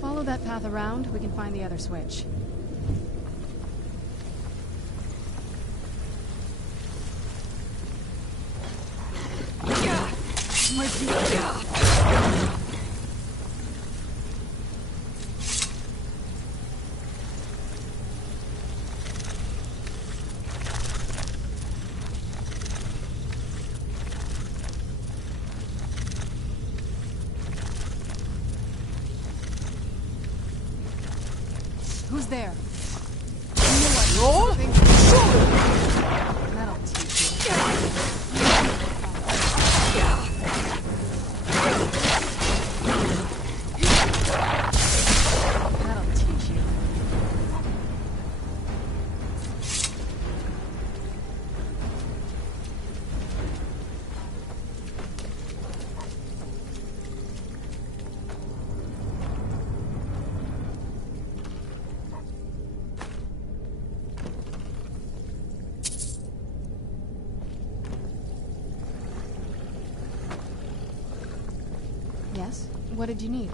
Follow that path around, we can find the other switch. Who's there? That'll teach you. Yes? What did you need?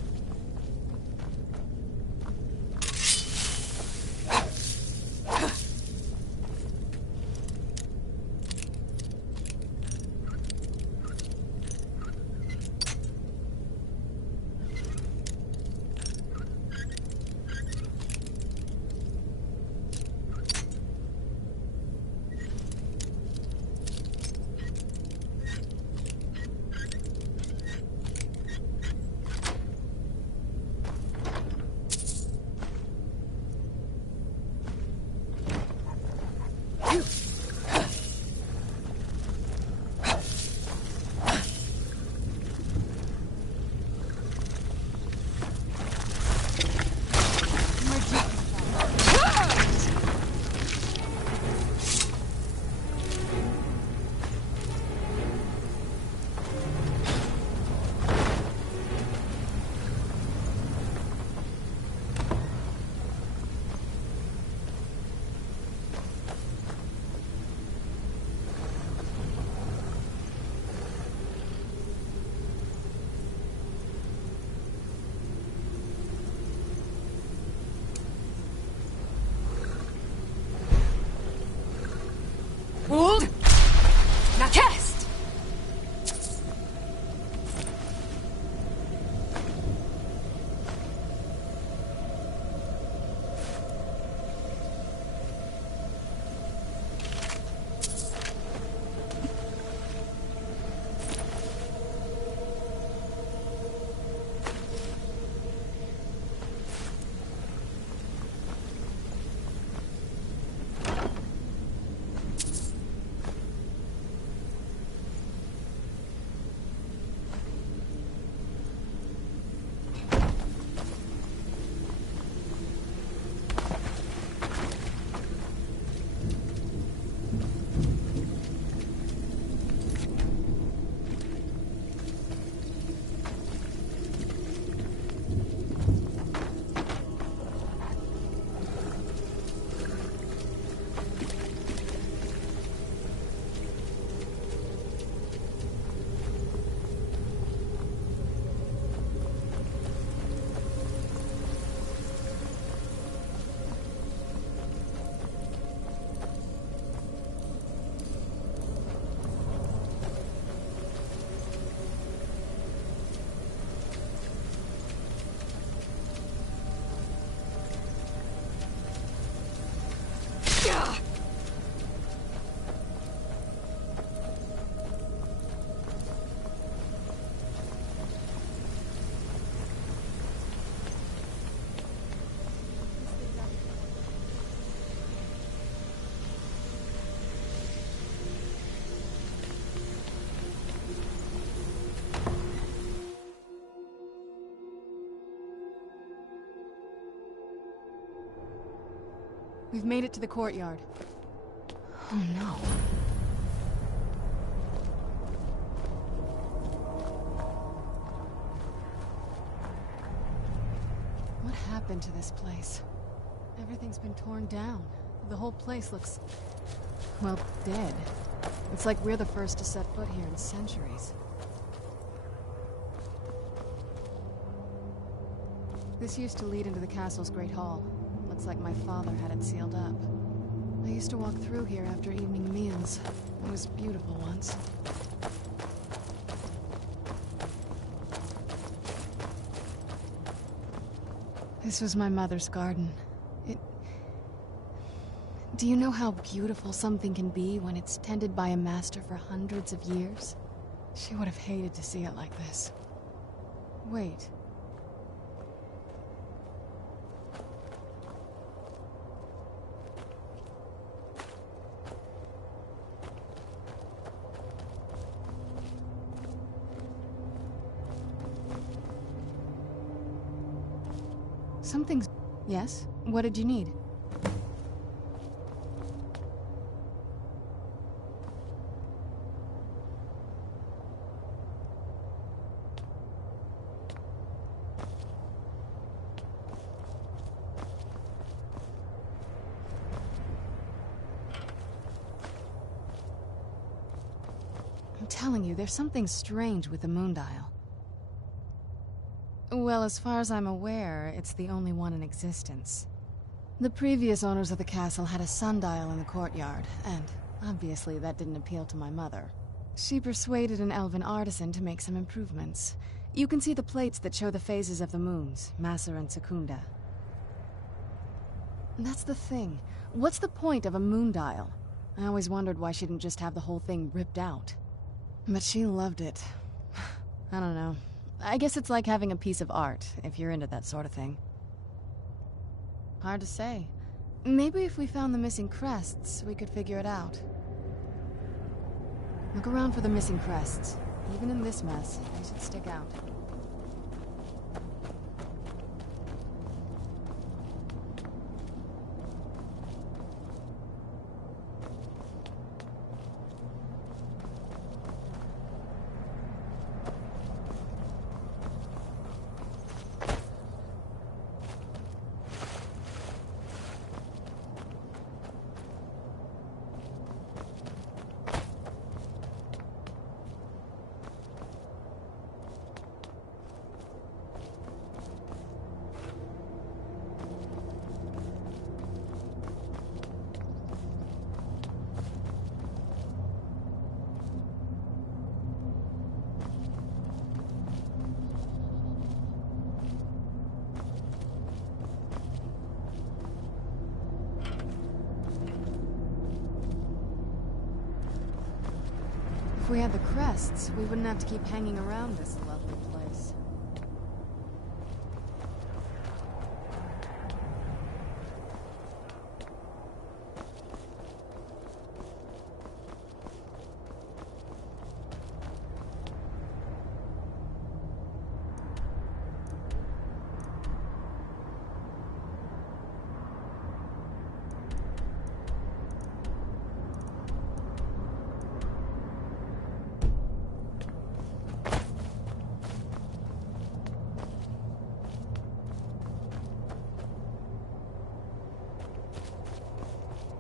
We've made it to the courtyard. Oh no. What happened to this place? Everything's been torn down. The whole place looks, well, dead. It's like we're the first to set foot here in centuries. This used to lead into the castle's great hall. Looks like my father had it sealed up. I used to walk through here after evening meals. It was beautiful once. This was my mother's garden. Do you know how beautiful something can be when it's tended by a master for hundreds of years? She would have hated to see it like this. Wait. Something's... Yes? What did you need? I'm telling you, there's something strange with the moondial. Well, as far as I'm aware, it's the only one in existence. The previous owners of the castle had a sundial in the courtyard, and obviously that didn't appeal to my mother. She persuaded an elven artisan to make some improvements. You can see the plates that show the phases of the moons, Maser and Secunda. And that's the thing. What's the point of a moondial? I always wondered why she didn't just have the whole thing ripped out. But she loved it. I don't know. I guess it's like having a piece of art, if you're into that sort of thing. Hard to say. Maybe if we found the missing crests, we could figure it out. Look around for the missing crests. Even in this mess, they should stick out. If we had the crests, we wouldn't have to keep hanging around this lovely place.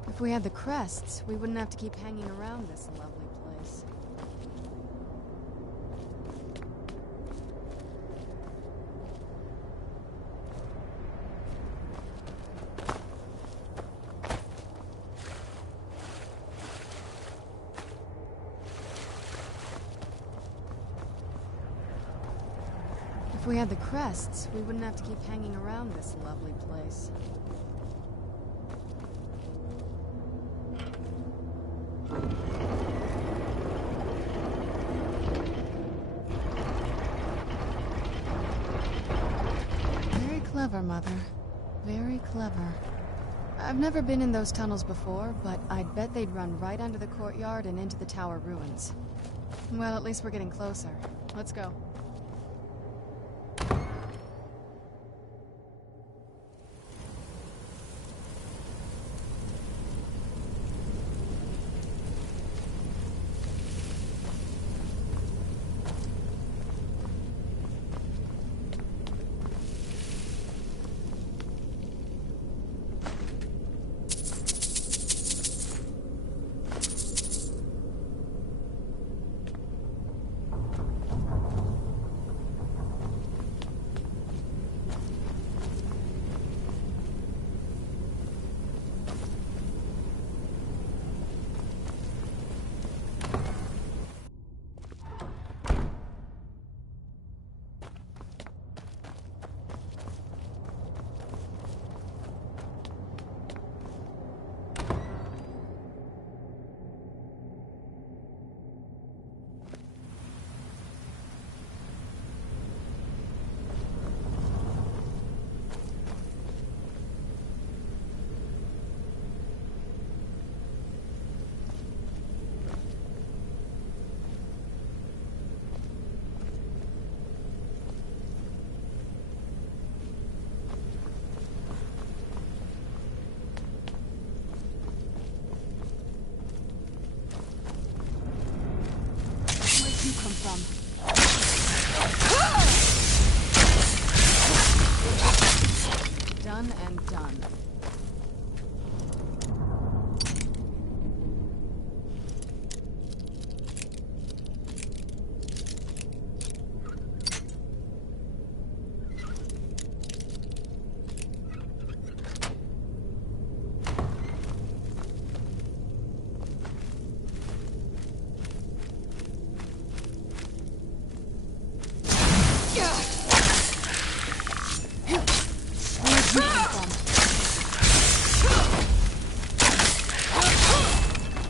If we had the crests, we wouldn't have to keep hanging around this lovely place. If we had the crests, we wouldn't have to keep hanging around this lovely place. Very clever, Mother. Very clever. I've never been in those tunnels before, but I'd bet they'd run right under the courtyard and into the tower ruins. Well, at least we're getting closer. Let's go. Done and done.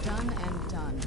Done and done.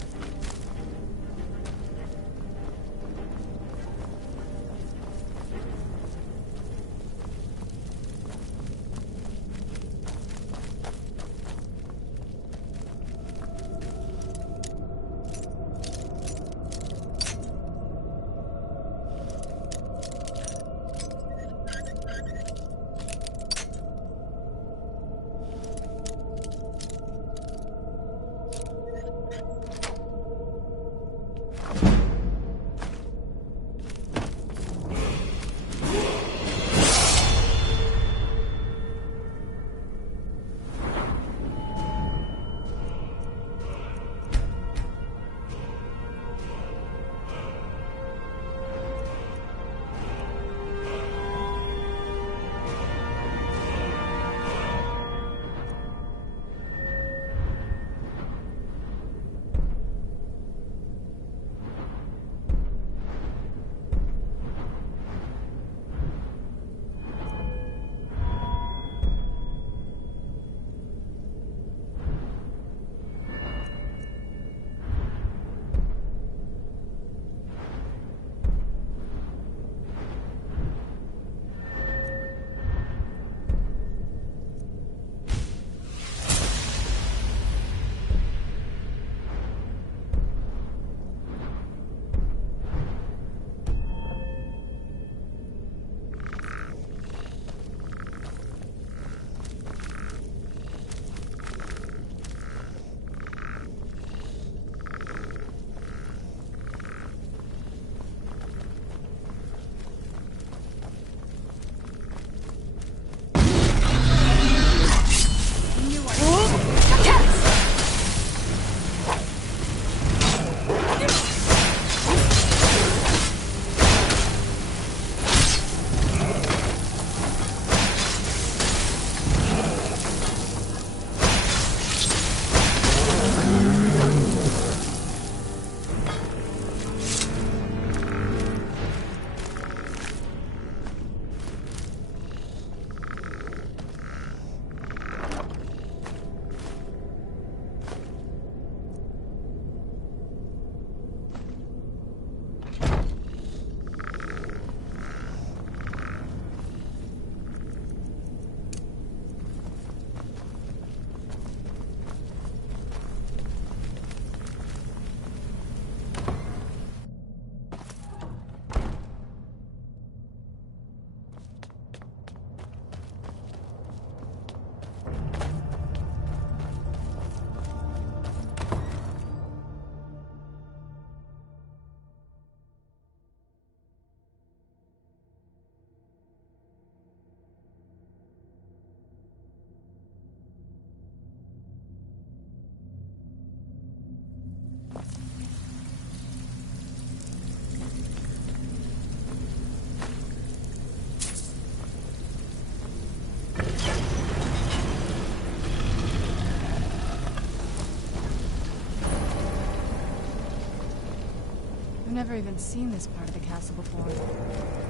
I've never even seen this part of the castle before.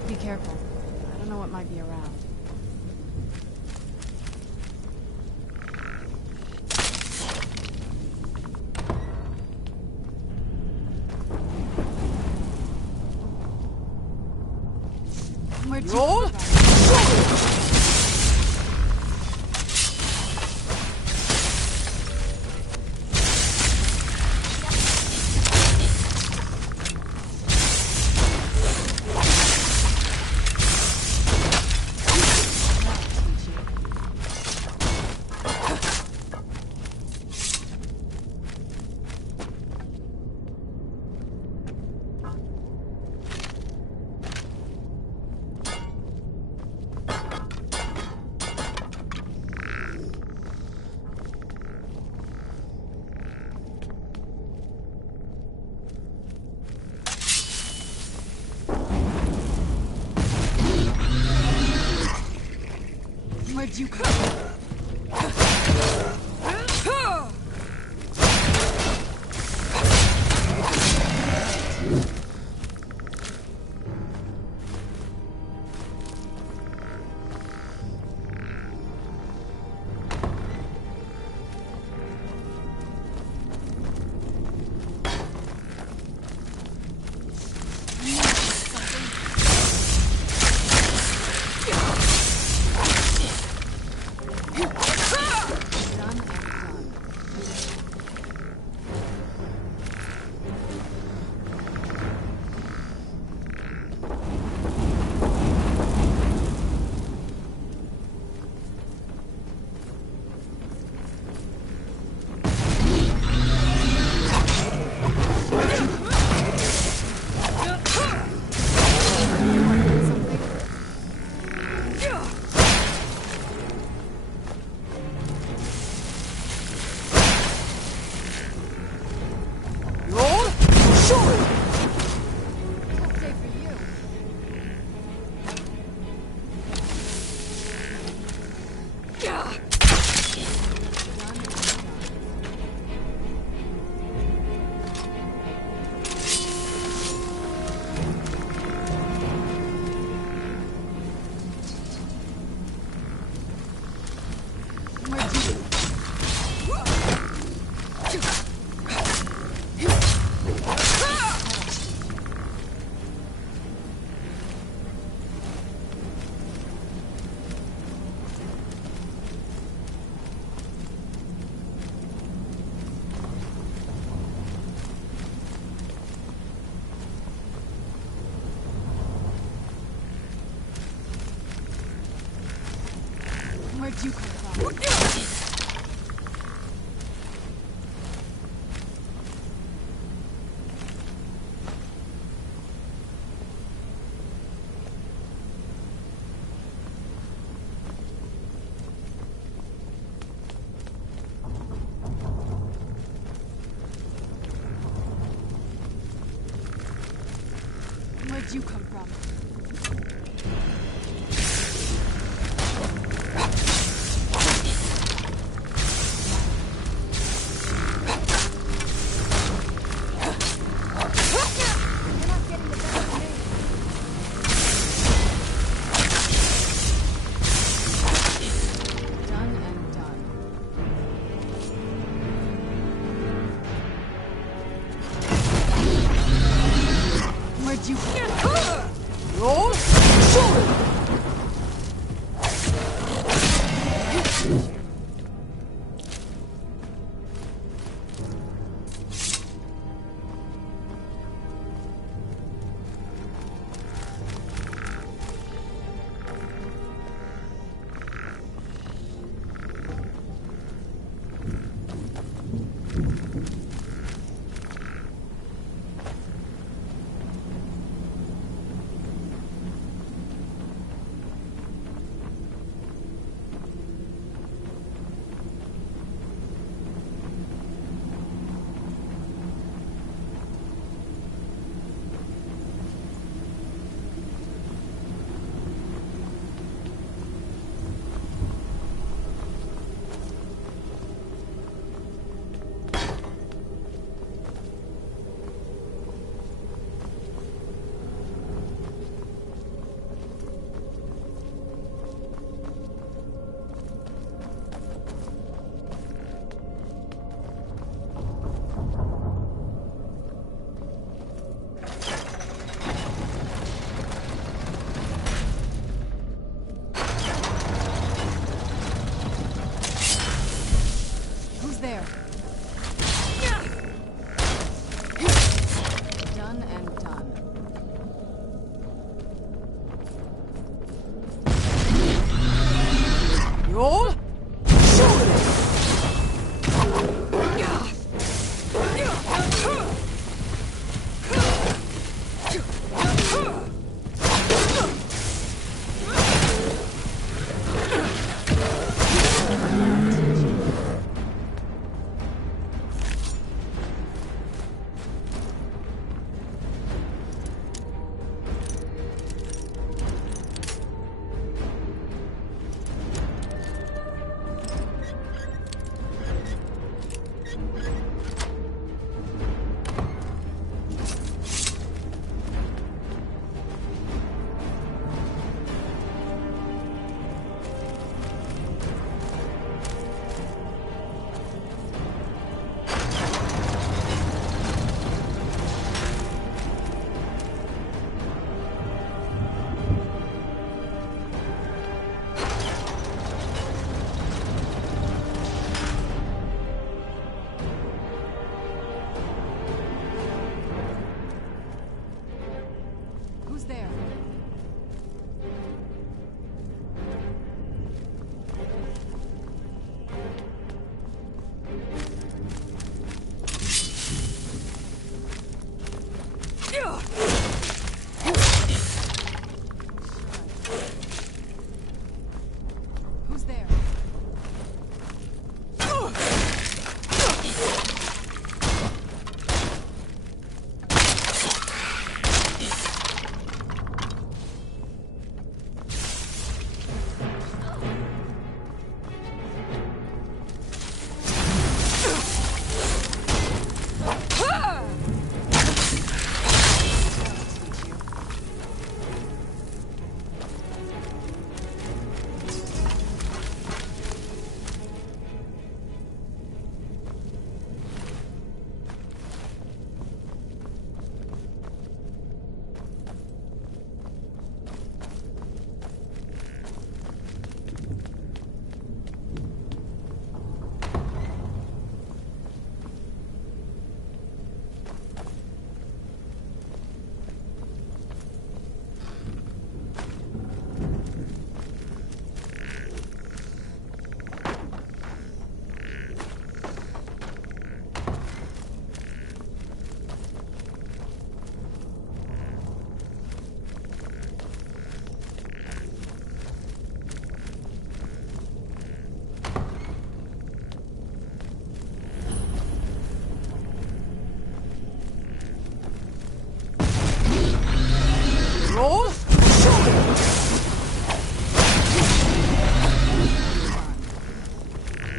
Be careful. I don't know what might be around. Roll! Where'd you come? Where'd you come from? Where'd you come from? Where'd you roll? Shoulder!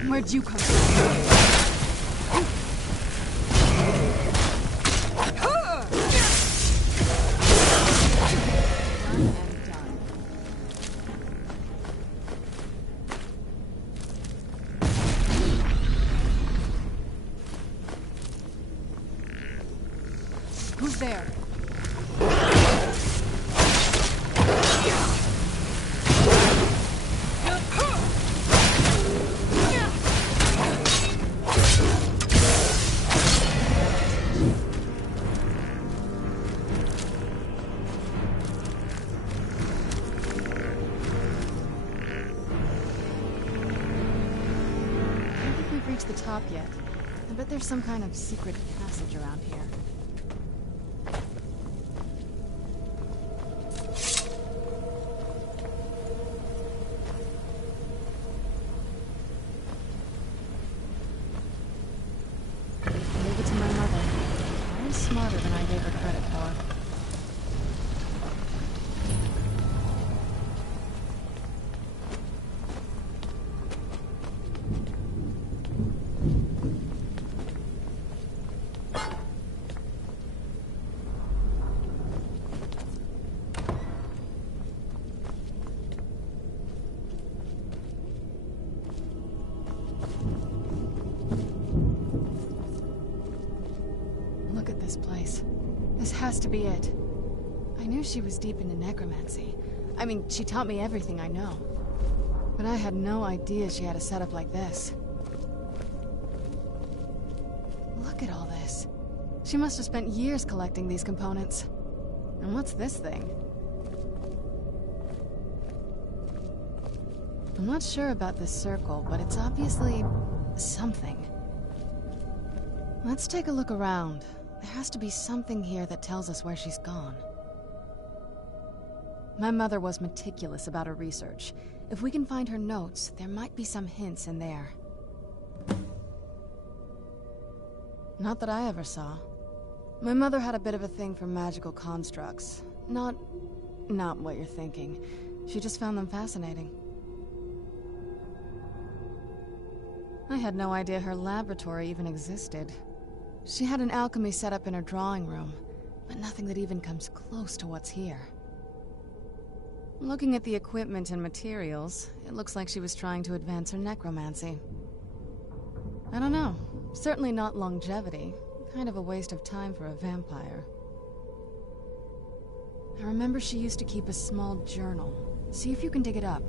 Where'd you come from? Who's there? The top yet. I bet there's some kind of secret passage around here. Leave it to my mother. Always smarter than I gave her credit for. Look at this place. This has to be it. I knew she was deep into necromancy. I mean, she taught me everything I know. But I had no idea she had a setup like this. Look at all this. She must have spent years collecting these components. And what's this thing? I'm not sure about this circle, but it's obviously something. Let's take a look around. There has to be something here that tells us where she's gone. My mother was meticulous about her research. If we can find her notes, there might be some hints in there. Not that I ever saw. My mother had a bit of a thing for magical constructs. Not what you're thinking. She just found them fascinating. I had no idea her laboratory even existed. She had an alchemy set up in her drawing room, but nothing that even comes close to what's here. Looking at the equipment and materials, it looks like she was trying to advance her necromancy. I don't know. Certainly not longevity. Kind of a waste of time for a vampire. I remember she used to keep a small journal. See if you can dig it up.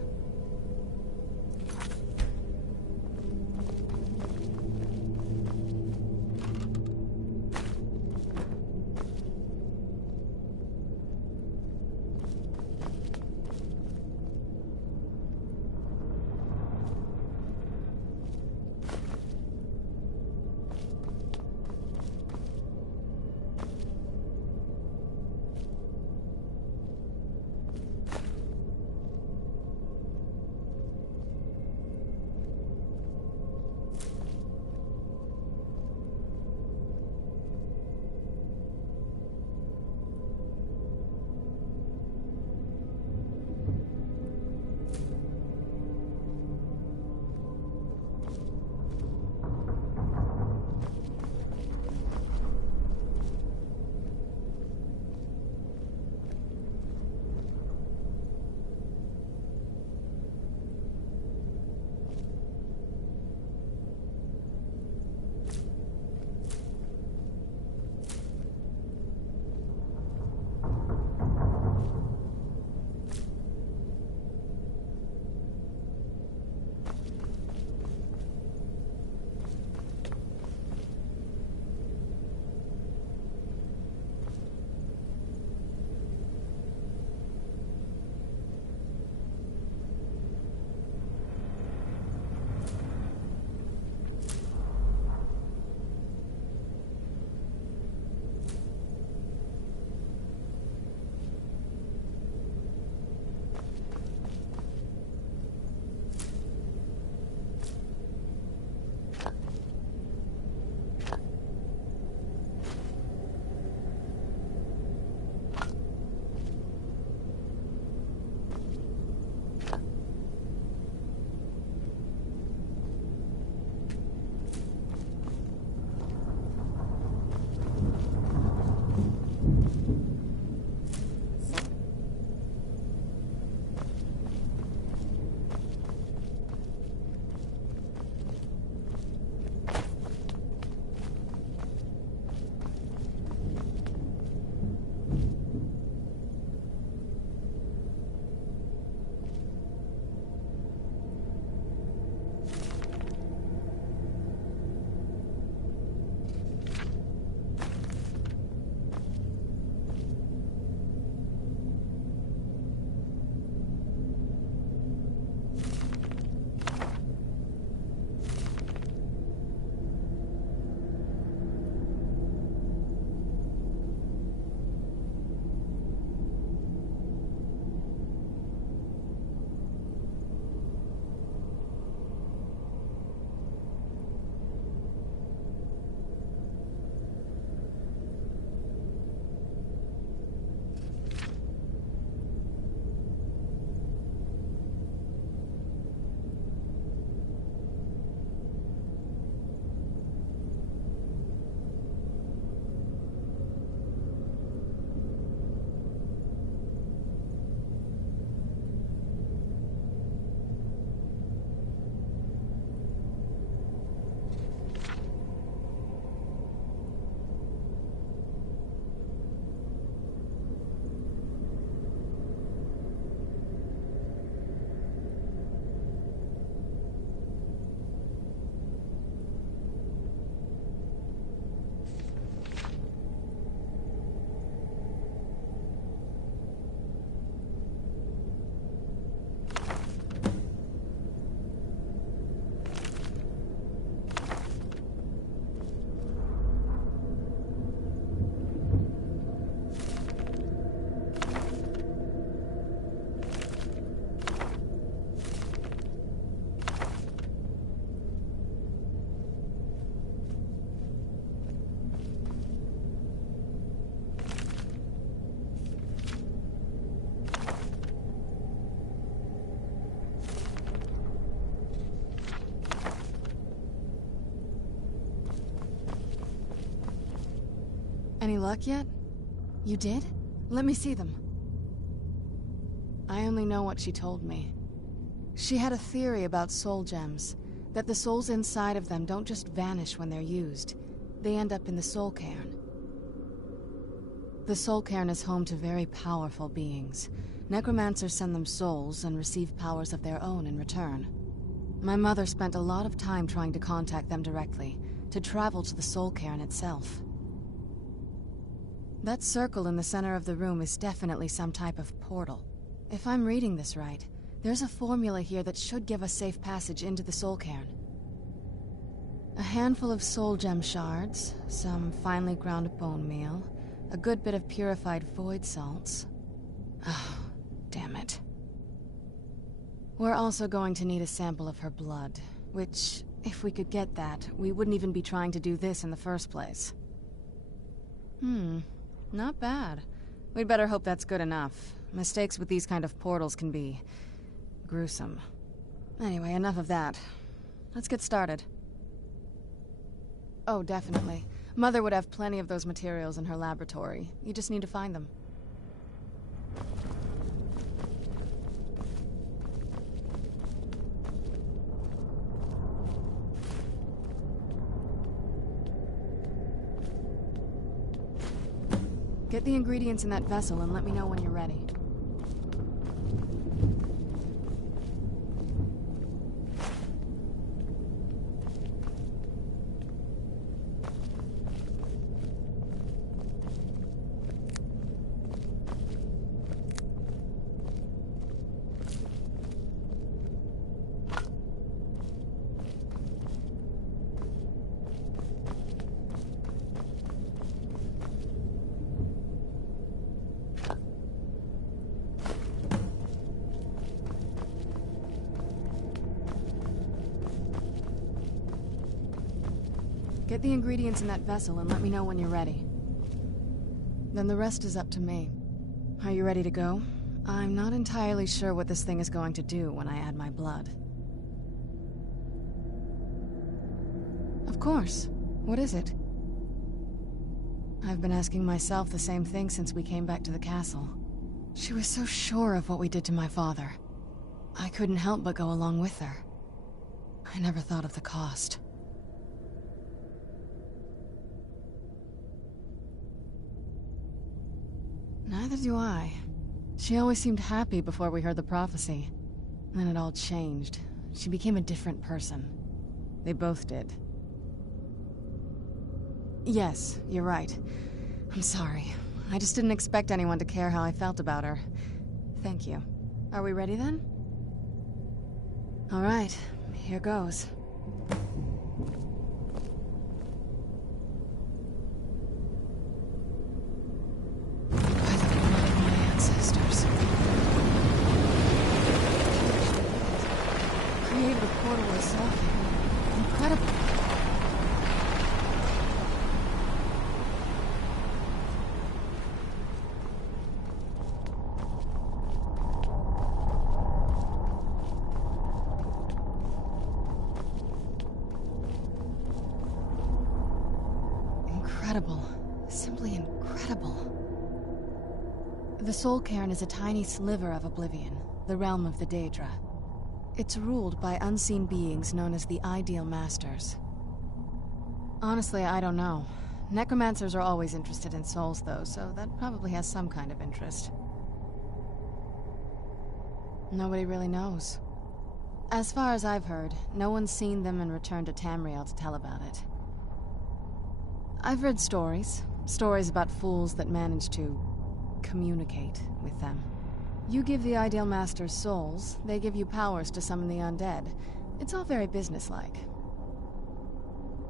Any luck yet? You did? Let me see them. I only know what she told me. She had a theory about soul gems, that the souls inside of them don't just vanish when they're used. They end up in the soul cairn. The soul cairn is home to very powerful beings. Necromancers send them souls and receive powers of their own in return. My mother spent a lot of time trying to contact them directly, to travel to the soul cairn itself. That circle in the center of the room is definitely some type of portal. If I'm reading this right, there's a formula here that should give us safe passage into the soul cairn. A handful of soul gem shards, some finely ground bone meal, a good bit of purified void salts. Oh, damn it. We're also going to need a sample of her blood, which, if we could get that, we wouldn't even be trying to do this in the first place. Not bad. We'd better hope that's good enough. Mistakes with these kind of portals can be gruesome. Anyway, enough of that. Let's get started. Oh, definitely. Mother would have plenty of those materials in her laboratory. You just need to find them. Get the ingredients in that vessel and let me know when you're ready. Get the ingredients in that vessel and let me know when you're ready. Then the rest is up to me. Are you ready to go? I'm not entirely sure what this thing is going to do when I add my blood. Of course. What is it? I've been asking myself the same thing since we came back to the castle. She was so sure of what we did to my father. I couldn't help but go along with her. I never thought of the cost. Neither do I. She always seemed happy before we heard the prophecy. Then it all changed. She became a different person. They both did. Yes, you're right. I'm sorry. I just didn't expect anyone to care how I felt about her. Thank you. Are we ready then? All right, here goes. Created a portal with soul cairn. Incredible. Incredible. Simply incredible. The soul cairn is a tiny sliver of oblivion, the realm of the Daedra. It's ruled by unseen beings known as the Ideal Masters. Honestly, I don't know. Necromancers are always interested in souls, though, so that probably has some kind of interest. Nobody really knows. As far as I've heard, no one's seen them and returned to Tamriel to tell about it. I've read stories about fools that manage to communicate with them. You give the Ideal Masters souls, they give you powers to summon the undead. It's all very businesslike.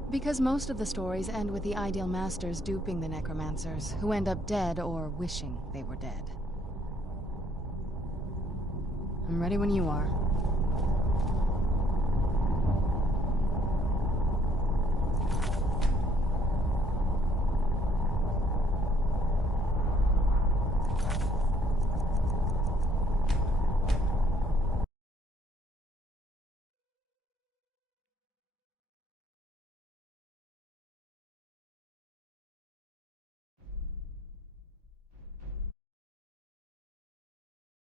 Because most of the stories end with the Ideal Masters duping the necromancers, who end up dead or wishing they were dead. I'm ready when you are.